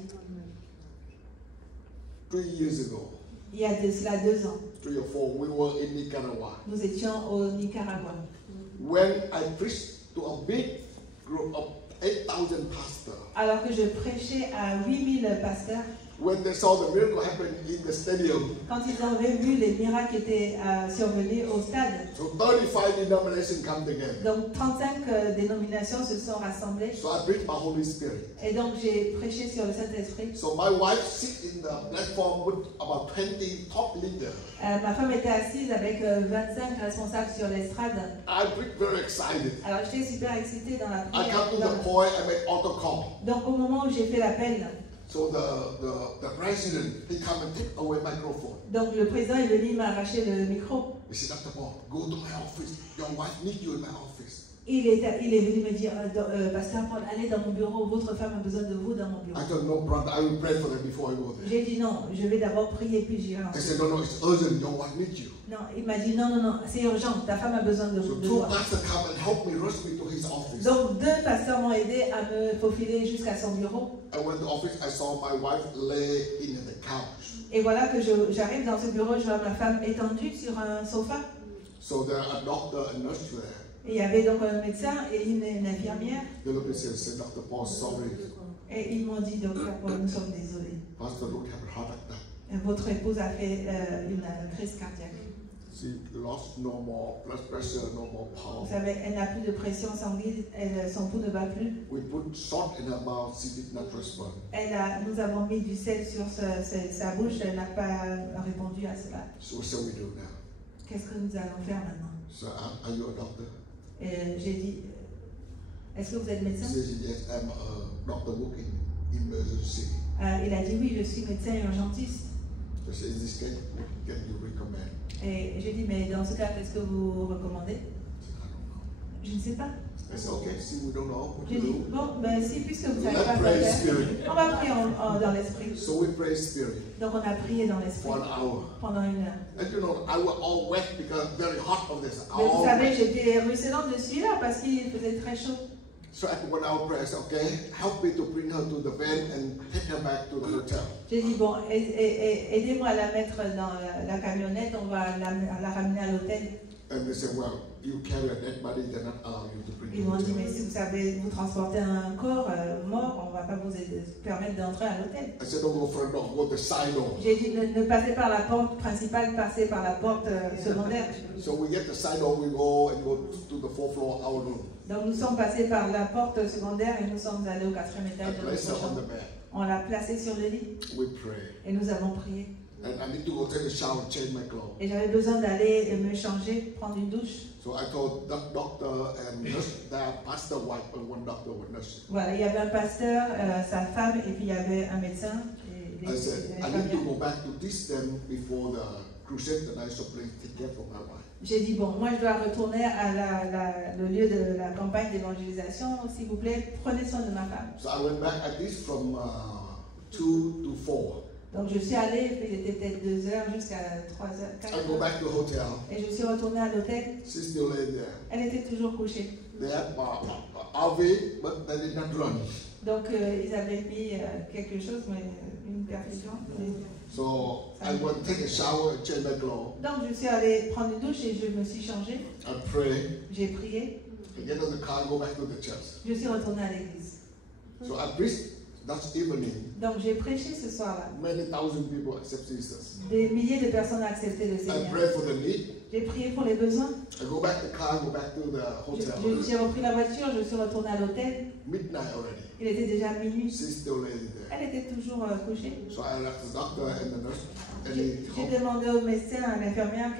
3 years ago, Il y a de cela 2 ans, 3 or 4, we were in Nicaragua. nous étions au Nicaragua. When I preached to a big group of 8,000 pastors, Alors que je prêchais à 8000 pasteurs, when they saw the miracle happen in the stadium, quand ils avaient vu les miracles qui étaient survenus au stade, so 35 denominations come together. donc 35 dénominations se sont rassemblées So I preached my Holy Spirit. et donc j'ai prêché sur le Saint-Esprit. So my wife sits in the platform with about 20 top leaders. Ma femme était assise avec 25 responsables sur l'estrade. I preached very excited. Alors j'étais super excitée dans la I come to prière. the point, I made altar call. Donc au moment où j'ai fait l'appel, So the president, he come and take away microphone. donc le président est venu m'arracher le micro. He said, Dr. Paul, go to my office. Your wife needs you in my office. Il est venu me dire, Pasteur Paul, allez dans mon bureau, votre femme a besoin de vous dans mon bureau. I told no, brother, I will pray for them before I go there. J'ai dit non, je vais d'abord prier puis j'irai I ensuite. said, no, it's urgent. Your wife needs you. Non, il m'a dit non, c'est urgent, ta femme a besoin de So vous. two pastors come and help me rush me to his office. Donc 2 pasteurs m'ont aidé à me faufiler jusqu'à son bureau. I went to the office. I saw my wife lay in the couch. Et voilà que j'arrive dans ce bureau, je vois ma femme étendue sur un sofa. So there are a doctor and nurse there. Et il y avait donc un médecin et une infirmière. They looked at me and said, Dr. Paul, sorry. Et ils m'ont dit, docteur Paul, nous sommes désolés. Pastor Luke had a heart attack. Votre épouse a fait une crise cardiaque. She lost no more blood pressure, no more power. Vous savez, elle n'a plus de pression sanguine, son pouls ne bat plus. We put salt in her mouth, she did not respond. Nous avons mis du sel sur sa bouche, elle n'a pas répondu à cela. So what shall we do now? Qu'est-ce que nous allons faire maintenant? So are you a doctor? J'ai dit, est-ce que vous êtes médecin? She said, yes, I'm a doctor working in emergency. Il a dit, oui, je suis médecin urgentiste. So she said, in this case, what can you recommend? Et j'ai dit, mais dans ce cas, qu'est-ce que vous recommandez? She said, I don't know. Je ne sais pas. I said, okay, see, we don't know what to J'ai dit, do. bon, ben si, puisque vous ne savez Let's pas quoi pray faire, spirit. on va prier dans l'esprit. So we pray spirit Donc on a prié dans l'esprit for an hour. pendant 1 heure. And you know, I was all wet because very hot of this. Mais vous All savez, wet. j'étais ruisselante dessus là parce qu'il faisait très chaud. So after 1 hour prayer, I said, okay, help me to bring her to the van and take her back to the hotel. J'ai dit, bon, aidez-moi à la mettre dans la camionnette, on va la ramener à l'hôtel. And they said, well, you carry a dead body, they're not allowing you to bring Ils it m'ont to dit, the mais hotel. si vous savez, vous transportez un corps mort, on ne va pas vous permettre d'entrer à l'hôtel. I said, don't go front door, go the side door. J'ai dit, ne passez par la porte principale, passez par la porte secondaire. So we get the side door, we go and go to the 4th floor, our room. Donc nous sommes passés par la porte secondaire et nous sommes allés au 4e I étage de placed notre her on chambre. the bed. On l'a placée sur le lit We pray. et nous avons prié. And I need to go take a shower, change my clothes. Et j'avais besoin d'aller me changer, prendre une douche. So I told that doctor and nurse, that pastor wife and one doctor, one nurse. Voilà, il y avait un pasteur, sa femme et puis il y avait un médecin. Et I said, I need to go back to teach them before the crusade that I should please take care of my wife. J'ai dit, bon, moi je dois retourner à le lieu de la campagne d'évangélisation. S'il vous plaît, prenez soin de ma femme. So I went back at least from 2 to 4. Donc je suis allée, puis il était peut-être 2 heures jusqu'à 3 heures, 4 I go heures. back to the hotel. Et je suis retournée à l'hôtel. She's still laying there. Elle était toujours couchée. They had RV, but they did not run. Donc ils avaient mis quelque chose, mais une perfusion. So I went to take a shower and change my clothes. Donc je suis allée prendre une douche et je me suis changée. I pray. J'ai prié. I get in the car, go back to the church. Je suis retournée à l'église. So I preached that evening. Donc j'ai prêché ce soir-là. Many thousand people accept Jesus. Des milliers de personnes ont accepté le I Seigneur. pray for the need. J'ai prié pour les besoins. I go back to the car, go back to the hotel. J'ai repris la voiture, je suis retournée à l'hôtel. Midnight already. Il était déjà minuit. She's still laying there. Elle était toujours couchée. So I asked the doctor and the nurse, J'ai demandé au médecin, à l'infirmière,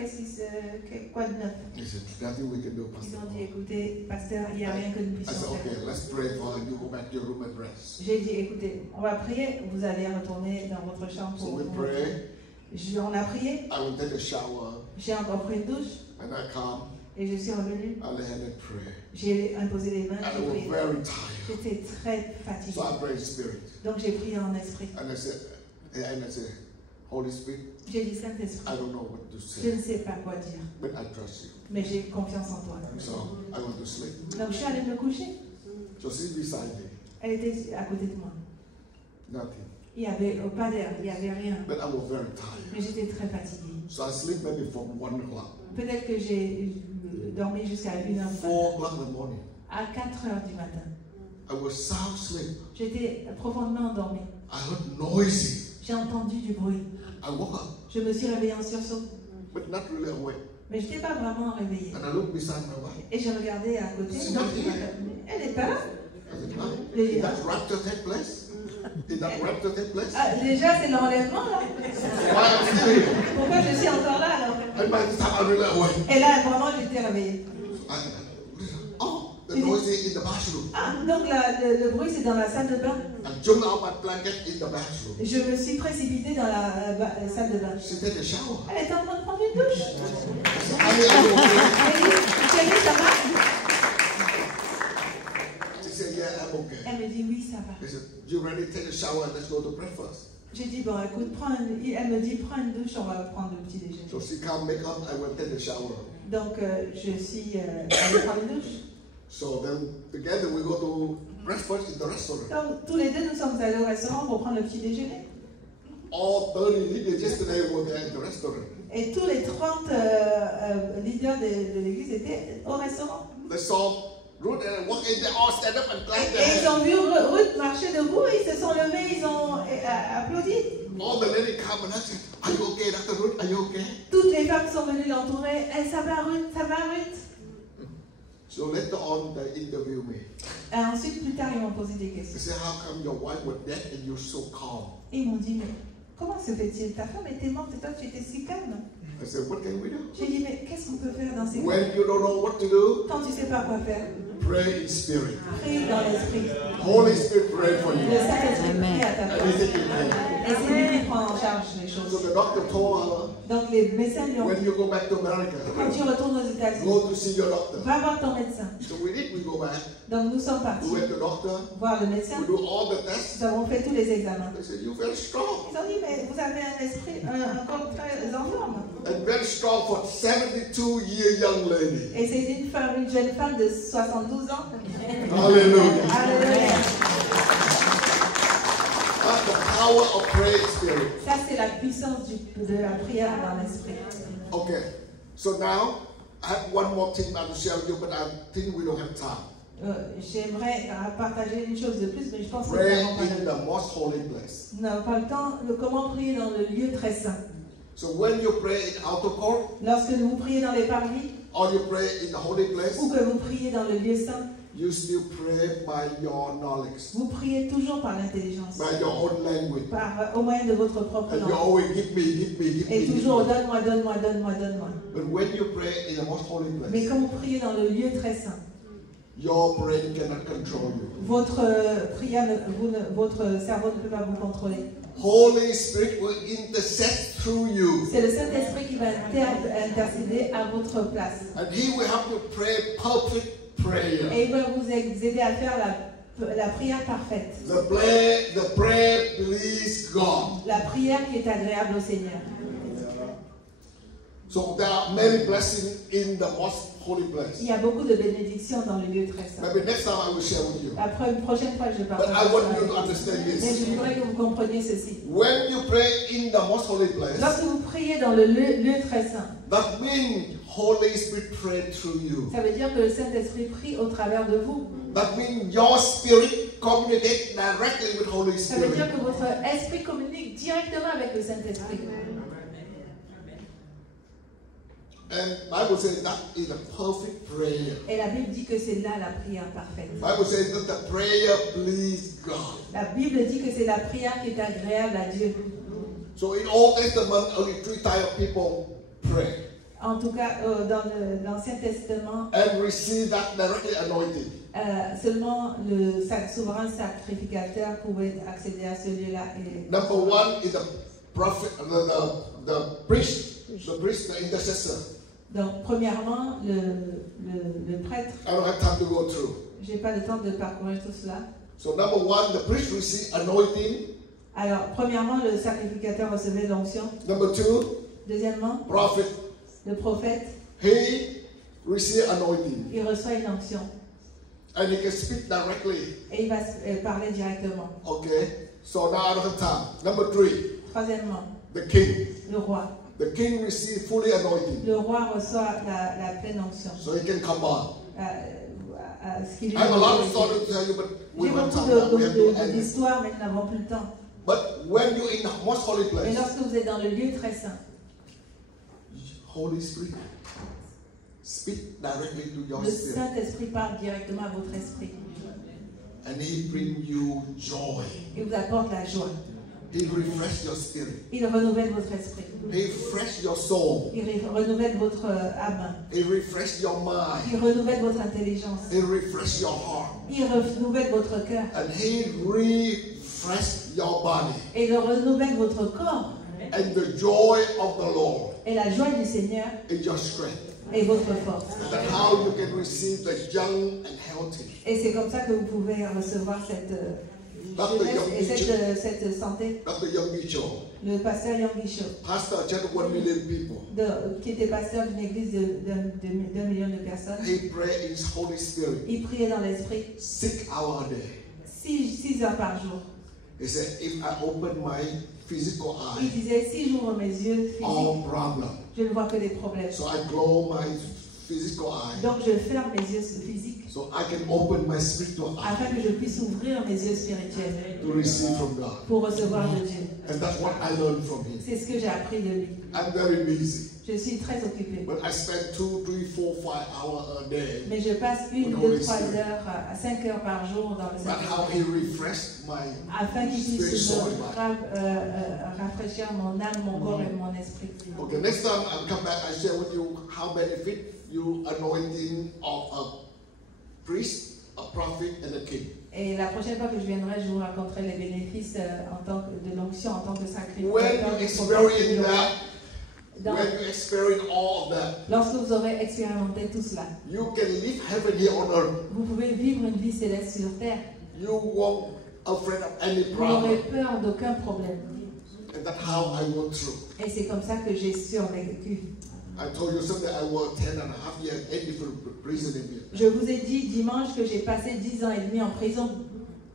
quoi de neuf? he said, nothing we can do, Ils Pastor. ont dit, écoutez, pasteur, il n'y a rien que nous I said, puissions okay, faire. let's pray for her. You go back to your room and rest. J'ai dit, écoutez, on va prier, vous allez retourner dans votre chambre. So pour we vous pray. On a prié, I will take a shower j'ai encore pris une douche and I come. et je suis revenue. I lay hand and pray. J'ai imposé les mains, And I j'ai was prié. very tired. J'étais très fatiguée. So I prayed in spirit. Donc j'ai prié en esprit. And I said, Holy Spirit, J'ai dit, Saint-Esprit, I don't know what to je say, ne sais pas quoi dire, but I trust you. mais j'ai confiance en toi. So I went to sleep. Donc je suis allée me coucher. So she's beside me. Elle était à côté de moi. Nothing. Il n'y avait pas d'air, il n'y avait rien. But I was very tired. Mais j'étais très fatiguée. So I sleep maybe from 1 o'clock. Peut-être que j'ai dormi jusqu'à 1h du 4 matin. o'clock in the morning. À 4h du matin. I was sound asleep. J'étais profondément endormie. I heard noisy. J'ai entendu du bruit. I woke up, Je me suis réveillée en sursaut. but not really awake. Mais je n'étais pas vraiment réveillée. And I looked beside my wife. Et je regardais à côté. C'est Non, not here. elle n'est pas là. I said, "Huh? Did that rapture take place? Did that rapture take place? Ah, déjà, c'est l'enlèvement là. Why am I still here?" Pourquoi je suis encore là alors? And by this time I really awake. Et là, vraiment, j'étais réveillée. Oh, the noisy in the bathroom. Ah, donc le bruit, c'est dans la salle de bain. I jumped out my blanket in the bathroom. Je me suis précipitée dans la salle de bain. She take a shower. Elle était en train de prendre une douche. I said, "Honey, are you okay?" J'ai dit, chérie, ça va? dit oui, ça va. He said, you ready to take a shower and let's go to breakfast. J'ai dit bon, écoute, elle me dit prends une douche, on va prendre le petit déjeuner. So she can't make up, I went to take a shower. Donc je suis allée prendre une douche. So then together we go to breakfast in the restaurant. Donc tous les deux nous sommes allés au restaurant pour prendre le petit déjeuner. All 30 leaders yesterday were there at the restaurant. Et tous les 30 leaders de l'église étaient au restaurant. They saw Ruth and walk in, they all stand up and clap their Et ils ont hands. vu Ruth marcher debout, ils se sont levés, ils ont applaudi. All the ladies come and ask, are you okay, Dr. Ruth? Are you okay? Toutes les femmes sont venues l'entourer. Ça va Ruth, ça va Ruth. So later on, they interview me. Et ensuite, plus tard, ils m'ont posé des They questions. said, how come your wife was dead and you're so calm? Et ils m'ont dit, mais comment se fait-il? Ta femme était morte et toi, tu étais si calme. I said, what can we do? J'ai dit, mais qu'est-ce qu'on peut faire dans ces cas? When you don't know what to do, Quand tu ne sais pas quoi faire, pray in spirit. prie dans l'esprit. Holy Spirit pray for Le you. Saint-Esprit prie à ta And place. he take your hand. Et c'est lui qui prend en charge les So choses. the doctor told her, Donc les médecins lui ont when dit, you go back to America, quand tu retournes aux États-Unis, go to see your doctor. va voir ton médecin. So we go back. Donc nous sommes partis We went to the doctor. voir le médecin. We do all the tests. Nous avons fait tous les examens. They said, you're very strong. Ils ont dit, mais vous avez un esprit, un corps très en forme. And very strong for 72-year young lady. Et c'est une femme, une jeune femme de 72 ans. Hallelujah. Alléluia. That's the power of prayer spirit. Ça, c'est la puissance de la prière dans l'esprit. Okay. So now, I have one more thing I to share with you, but I think we don't have time. J'aimerais partager une chose de plus, mais je pense que Pray nous n'avons pas in le temps. the most holy place. Nous n'avons pas le temps de comment prier dans le lieu très saint. So when you pray in outer court, Lorsque vous priez dans les parvis, or you pray in the holy place, ou que vous priez dans le lieu saint, you still pray by your knowledge, vous priez toujours par l'intelligence, by your own language. au moyen de votre propre And you langue. always give me, give me, give Et me. toujours donne-moi, donne-moi, donne-moi, donne-moi. But when you pray in the most holy Mais place, quand vous priez dans le lieu très saint, your brain cannot control you. votre prière, votre cerveau ne peut pas vous contrôler. Holy Spirit will intercede through you. C'est le Saint-Esprit qui va intercéder à votre place. And He will help you pray perfect prayer. Et il va vous aider à faire la prière parfaite. The prayer please God. La prière qui est agréable au Seigneur. So there are many blessings in the most holy place. Il y a beaucoup de bénédictions dans le lieu très saint. Maybe next time I will share with you. La prochaine fois, je But partagerai I want you to ça. understand Mais this. je voudrais que vous compreniez ceci. When you pray in the most holy place, Lorsque vous priez dans le lieu très saint, that means Holy Spirit pray through you. ça veut dire que le Saint-Esprit prie au travers de vous. That means your spirit communicates directly with Holy Ça veut dire Spirit. que votre esprit communique directement avec le Saint-Esprit. And Bible says that is a perfect prayer. Et la Bible dit que c'est là la prière parfaite. Bible says that the prayer please God. La Bible dit que c'est la prière qui est agréable à Dieu. So in Old Testament, only 3 types of people pray En tout cas, dans l'Ancien Testament, and receive that directly anointing. seulement le souverain sacrificateur pouvait accéder à ce lieu-là. Number 1 is the prophet, the priest, the intercessor. Donc, premièrement, le prêtre. I don't have time to go through. Je n'ai pas le temps de parcourir tout cela. So number 1, the priest receive anointing. Alors, premièrement, le sacrificateur recevait l'onction. Number 2, Deuxièmement, prophet, le prophète, he receive anointing. il reçoit une onction. And he can speak directly. Et il va parler directement. Okay, so now I don't have time. Number 3, Troisièmement, the king. le roi. The king receive fully anointing. Le roi reçoit la pleine onction. So he can come on. Ce qui lui I have a lot of J'ai stories to tell you, but we don't have beaucoup time now. We have to end it. d'histoires, mais nous n'avons plus le temps. But when you're in the most holy Et place, lorsque vous êtes dans le lieu très saint, Holy Spirit, speak directly to your le spirit. Saint-Esprit parle directement à votre esprit. And he bring you joy. Il vous apporte la joie. He refresh your spirit. Il renouvelle votre esprit. He refresh your soul. Il renouvelle votre âme. He refresh your mind. Il renouvelle votre intelligence. He refresh your heart. Il renouvelle votre cœur. And he refresh your body. Et il renouvelle votre corps. And the joy of the Lord Et la joie du Seigneur is your strength. et votre force. And that's how you can receive the young and healthy. Et c'est comme ça que vous pouvez recevoir cette jeunesse et cette santé. Dr. Young Cho, Le pasteur Yonggi Cho, pastor just 1 million people. qui était pasteur d'une église de 2 millions de personnes, He prayed in his Holy Spirit il priait dans l'esprit 6 hours a day. 6 heures par jour. He said, if I open my physical Il eye, disait, si j'ouvre mes yeux physiques, all problem. je ne vois que des problèmes. So I close my physical eye, Donc je ferme mes yeux physiques so I can open my spiritual eye afin que je puisse ouvrir mes yeux spirituels to receive from God. pour recevoir de Dieu. And that's what I learned from him. C'est ce que j'ai appris de lui. I'm very busy, Je suis très occupée. but I spend 2, 3, 4, 5 hours a day. Mais je passe 1, 2, 3 heures à 5 heures par jour dans le But how Saint-Esprit he refreshed my afin qu'il spirit, puisse soul, me and body. rafraîchir mon âme, mon corps et mon esprit. Okay, next time I'll come back, I share with you how benefit you anointing of a priest, a prophet, and a king. Et la prochaine fois que je viendrai, je vous raconterai les bénéfices de l'onction en tant que sacrificateur. When you experience that, Dans- when you experience all of that, Lorsque vous aurez expérimenté tout cela, you can live heaven here on earth. vous pouvez vivre une vie céleste sur terre. You won't afraid of any Vous n'aurez problem. peur d'aucun problème. And that's how I went through. Et c'est comme ça que j'ai survécu. I told you something, I worked 10.5 years in different prison in here. Je vous ai dit dimanche que j'ai passé 10 ans et demi en prison.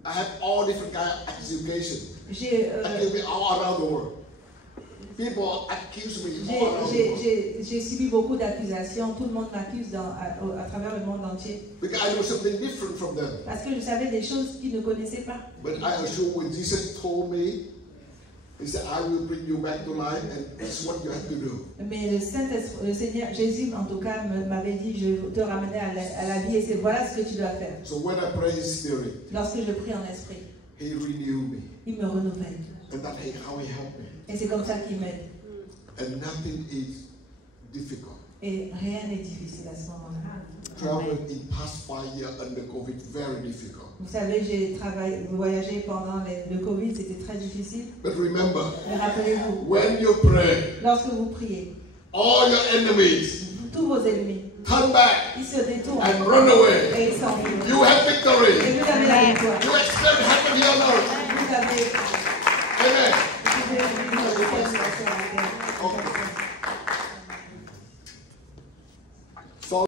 I had all different kind of accusation. J'ai Accuse me all around the world. People accuse me all around the world. j'ai subi beaucoup d'accusations. Tout le monde m'accuse à travers le monde entier. Because I know something different from them. Parce que je savais des choses qu'ils ne connaissaient pas. But I assure when Jesus told me, he said, I will bring you back to life and that's what you have to do. Mais le Seigneur Jésus, en tout cas, m'avait dit, je vais te ramener à la vie et c'est voilà ce que tu dois faire. So when I pray in spirit, Lorsque je prie en esprit, he renewed me. il me renouvelle. And that's how he helped me. Et c'est comme ça qu'il m'aide. And nothing is difficult. Et rien n'est difficile à ce moment-là. Traveling in past 5 years under COVID, very difficult. Vous savez, j'ai voyagé pendant le Covid, c'était très difficile. But remember, Mais rappelez-vous, when you pray, lorsque vous priez, all your enemies tous vos ennemis, turn back ils se détournent and run away. et ils s'enfuient. You have Et victory. vous avez la victoire. You expect heaven here on earth. Vous avez, Amen. vous pouvez vivre le ciel sur la terre. Okay.